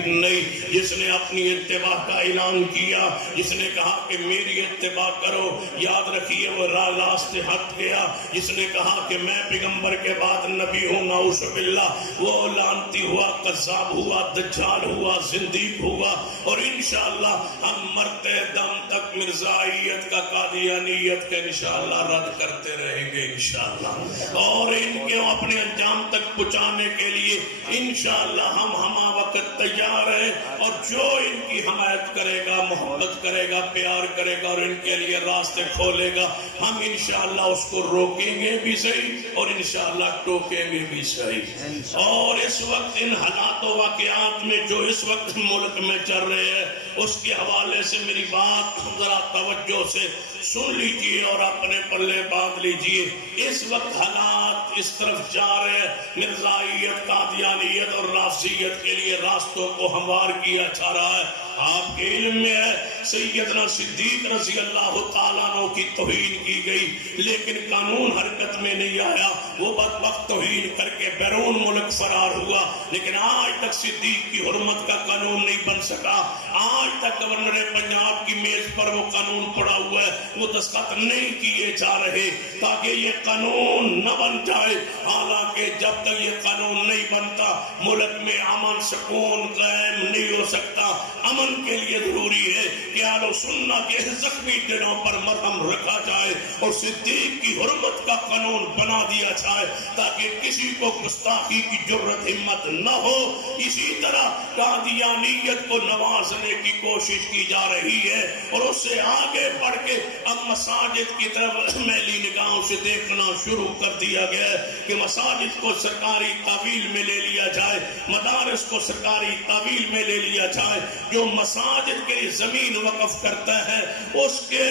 نہیں۔ جس نے اپنی اتباع کا اعلان کیا، جس نے کہا کہ میری اتباع کرو، یاد رکھیے وہ راست سے ہٹ گیا۔ جس نے کہا کہ میں پیغمبر کے بعد نبی ہوں، نعوذ باللہ، وہ لعنتی ہوا، قذاب ہوا، دجال ہوا، زندیق ہوا، اور انشاءاللہ ہم مرتے دم تک مرزائیت کا، قادیانیت کا انشاءاللہ رد کرتے رہیں گے انشاءاللہ، اور ان کے اپنے انجام تک پہنچانے کے لیے انشاءاللہ ہم ہما وقت تیار ہیں، اور جو ان کی حمایت کرے گا، محبت کرے گا، پیار کرے گا، اور ان کے لیے راستے کھولے گا، ہم انشاءاللہ اس کو روکیں گے بھی صحیح اور انشاءاللہ ٹوکیں گے بھی صحیح۔ اور اس وقت ان حالات و واقعات میں جو اس وقت ملک میں چل رہے ہیں، اس کے حوالے سے میری بات ذرا توجہ سے سن لیجیے اور اپنے پلے باندھ لیجیے۔ اس وقت حالات اس طرف جا رہے ہیں، مرزائیت، قادیانیت اور رافضیت کے لیے راستوں کو ہموار کیا جا رہا ہے۔ آپ کے علم میں ہے سیدنا صدیق رضی اللہ تعالیٰ عنہ کی توہین کی گئی، لیکن قانون حرکت میں نہیں آیا، وہ بدبخت توہین کر کے بیرون ملک فرار ہوا، لیکن آج تک صدیق کی حرمت کا قانون نہیں بن سکا۔ آج تک گورنر پنجاب کی میز پر وہ قانون پڑا ہوا ہے، وہ دستخط نہیں کیے جا رہے تاکہ یہ قانون نہ بن جائے۔ حالانکہ جب تک یہ قانون نہیں بنتا ملک میں امن سکون قائم نہیں ہو سکتا۔ امن کے لیے ضروری ہے کہ اہل سنہ کے زخمی دلوں پر مرہم رکھا جائے اور صدیق کی حرمت کا قانون بنا دیا جائے تاکہ کسی کو گستاخی کی جرت ہمت نہ ہو۔ اسی طرح قادیانیت کو نوازنے کی کوشش کی جا رہی ہے، اور اس سے آگے بڑھ کے اب مساجد کی طرف میلی نگاہوں سے دیکھنا شروع کر دیا گیا ہے کہ مساجد کو سرکاری تعویل میں لے لیا جائے، مدارس کو سرکاری تعویل میں لے لیا جائے۔ جو مساجد کے لیے زمین وقف کرتا ہے اس کے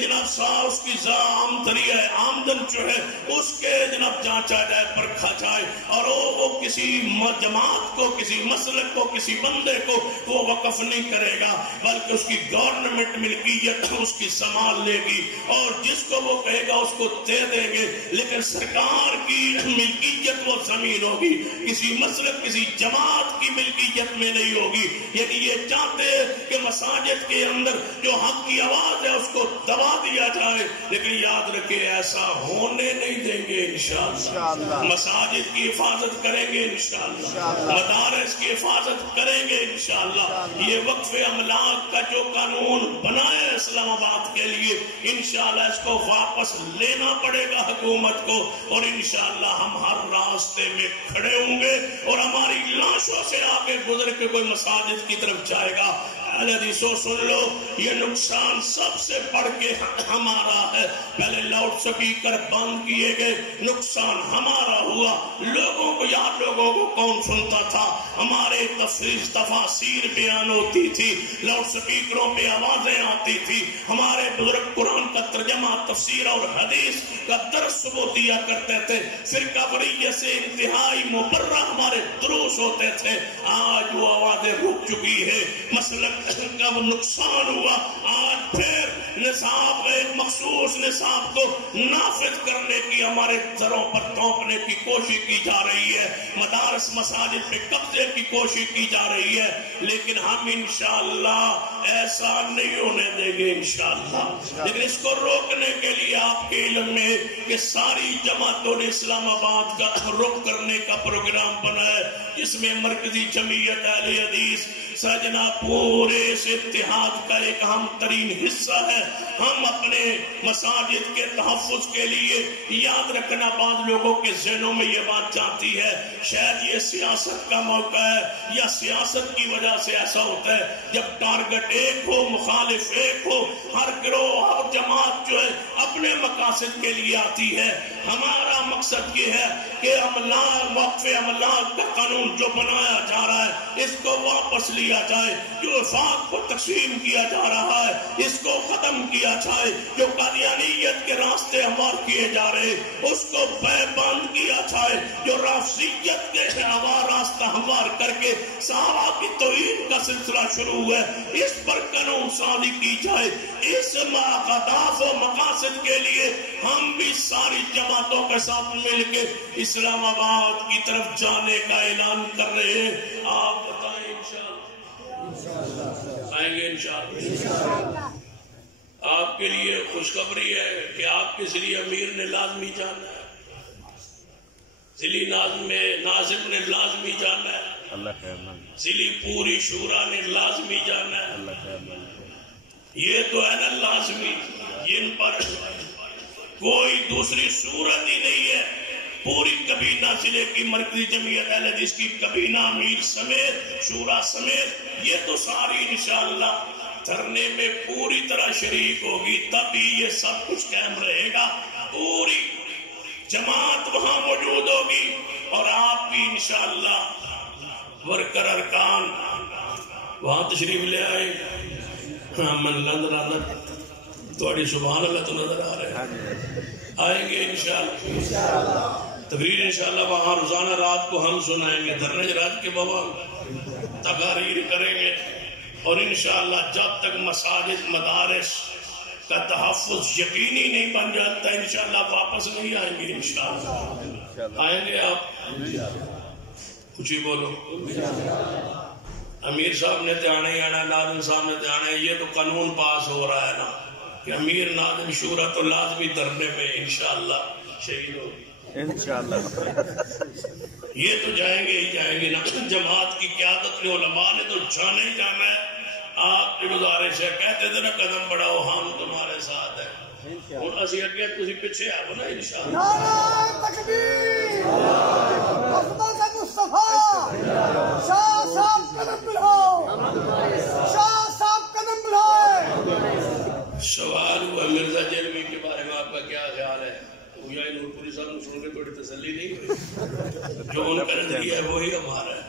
جناب اس کی آمدن جو ہے اس کے جناب جانچا جائے، پرکھا جائے، اور وہ کسی جماعت کو، کسی مسلک کو، کسی بندے کو وہ وقف نہیں کرے گا، بلکہ اس کی گورنمنٹ ملکیت اس کی سنبھال لے گی، اور جس کو وہ کہے گا اس کو دے دیں گے، لیکن سرکار کی ملکیت وہ زمین ہوگی، کسی مسلک، کسی جماعت کی ملکیت میں نہیں ہوگی۔ یعنی یہ چاہتے کہ مساجد کے اندر جو حق کی آواز ہے اس کو دبا دیا جائے، لیکن یاد رکھے ایسا ہونے نہیں دیں گے انشاءاللہ۔ مساجد کی حفاظت کریں گے انشاءاللہ، مدارس کی حفاظت کریں گے انشاءاللہ۔ یہ وقف املاک کا جو قانون بنایا ہے اسلام آباد کے لیے انشاءاللہ اس کو واپس لینا پڑے گا حکومت کو، اور انشاءاللہ ہم ہر راستے میں کھڑے ہوں گے، اور ہماری لاشوں سے آگے گزر کے کوئی مساجد کی طرف جائے گا۔ حدیثوں سن لو، یہ نقصان سب سے بڑھ کے ہمارا ہے۔ پہلے لاؤڈ سپیکر بند کیے گئے، نقصان ہمارا ہوا۔ لوگوں کو کون سنتا تھا؟ ہمارے تفاسیر بیان ہوتی تھی، لاؤڈ سپیکروں پہ آوازیں آتی تھی، ہمارے بزرگ قرآن کا ترجمہ، تفسیر اور حدیث کا درس وہ دیا کرتے تھے، فرقہ واریت سے انتہائی مبرہ ہمارے دروس ہوتے تھے۔ آج وہ آوازیں رک چکی ہے، مسلک کا وہ نقصان ہوا۔ آج پھر نصاب، ایک مخصوص نصاب کو نافذ کرنے کی ہمارے سروں پر تھوپنے کی کوشش کی جا رہی ہے، مدارس مساجد پہ قبضے کی کوشش کی جا رہی ہے، لیکن ہم انشاءاللہ ایسا نہیں ہونے دیں گے انشاءاللہ۔ لیکن اس کو روکنے کے لیے آپ کے علم میں کہ ساری جماعتوں نے اسلام آباد کا رخ کرنے کا پروگرام بنایا، جس میں مرکزی جمعیت اہل حدیث، سجنا پورے سے اتحاد کا ایک اہم ترین حصہ ہے. ہم اپنے مساجد کے تحفظ کے لیے یاد رکھنا، بعض لوگوں کے ذہنوں میں یہ بات جاتی ہے شاید یہ سیاست کا موقع ہے یا سیاست کی وجہ سے ایسا ہوتا ہے. جب ٹارگٹ ایک ہو، مخالف ایک ہو، ہر گروہ اور جماعت جو ہے اپنے مقاصد کے لیے آتی ہے. ہمارا مقصد یہ ہے کہ وقف املاک کا قانون جو بنایا جا رہا ہے اس کو واپس لیا جائے، جو وفاق کو تقسیم کیا جا رہا ہے اس کو ختم کیا جائے، جو قادیانیت کے راستے ہموار کیے جا رہے اس کو بند کیا جائے، جو رافضیت کے راستہ ہموار کر کے صحابہ کی توہین کا سلسلہ شروع ہے اس پر قانون سازی کی جائے. اس اہداف و مقاصد کے لیے ہم بھی ساری جماعتوں کے ساتھ مل کے اسلام آباد کی طرف جانے کا اعلان کر رہے ہیں. آپ بتائیں انشاءاللہ آئیں گے انشاءاللہ. آپ کے لیے خوشخبری ہے کہ آپ کے ذریعے امیر نے لازمی جانا ہے، ذلی ناظم نے لازمی جانا ہے، ذلی پوری شورا نے لازمی جانا ہے. یہ تو ہے نا لازمی، جن پر کوئی دوسری صورت ہی نہیں ہے. پوری کبینہ ضلع کی مرکزی جمعیت اہل حدیث کی کبینہ امیر سمیت شورا سمیت یہ تو ساری انشاءاللہ دھرنے میں پوری طرح شریک ہوگی، تب ہی یہ سب کچھ قائم رہے گا. پوری جماعت وہاں موجود ہوگی اور آپ بھی انشاءاللہ ورکر ارکان وہاں تشریف لے آئے. من لندن تھوڑی سبحان اللہ تو نظر آ رہے ہیں، آئیں گے انشاءاللہ. تقریر انشاءاللہ وہاں روزانہ رات کو ہم سنائیں گے، دھرنے رات کے بابا تقاریر کریں گے. اور انشاءاللہ جب تک مساجد مدارس کا تحفظ یقینی نہیں بن جاتا انشاءاللہ واپس نہیں آئیں گے. انشاءاللہ آئیں گے آپ کچھ ہی بولو. امیر صاحب نے تو آنا ہی آنا، ناظم صاحب نے تو آنا ہے. یہ تو قانون پاس ہو رہا ہے نا کہ امیر ناظم شورا تو لازمی دھرنے میں انشاءاللہ شہید ہوگی انشاءاللہ. یہ تو جائیں گے ہی جائیں گے نا. جماعت کی قیادت نے علماء نے تو جانا ہی جانا ہے. آپ کی گزارش ہے، کہتے تھے نا قدم بڑھاؤ ہم تمہارے ساتھ ہیں، ہوں اسی اگے تسی پیچھے آؤ نا انشاءاللہ. نعرہ تکبیر، عظمت مصطفیٰ. شاہ صاحب قدم بڑھاؤ، شاہ صاحب قدم بڑھائے. سوال ہوا مرزا جیلوی کے بارے میں آپ کا کیا خیال ہے؟ نور پوری صاحب نے سن کے تھوڑی تسلی نہیں ہوئی. جو ان کا نظریہ ہے وہی ہمارا ہے.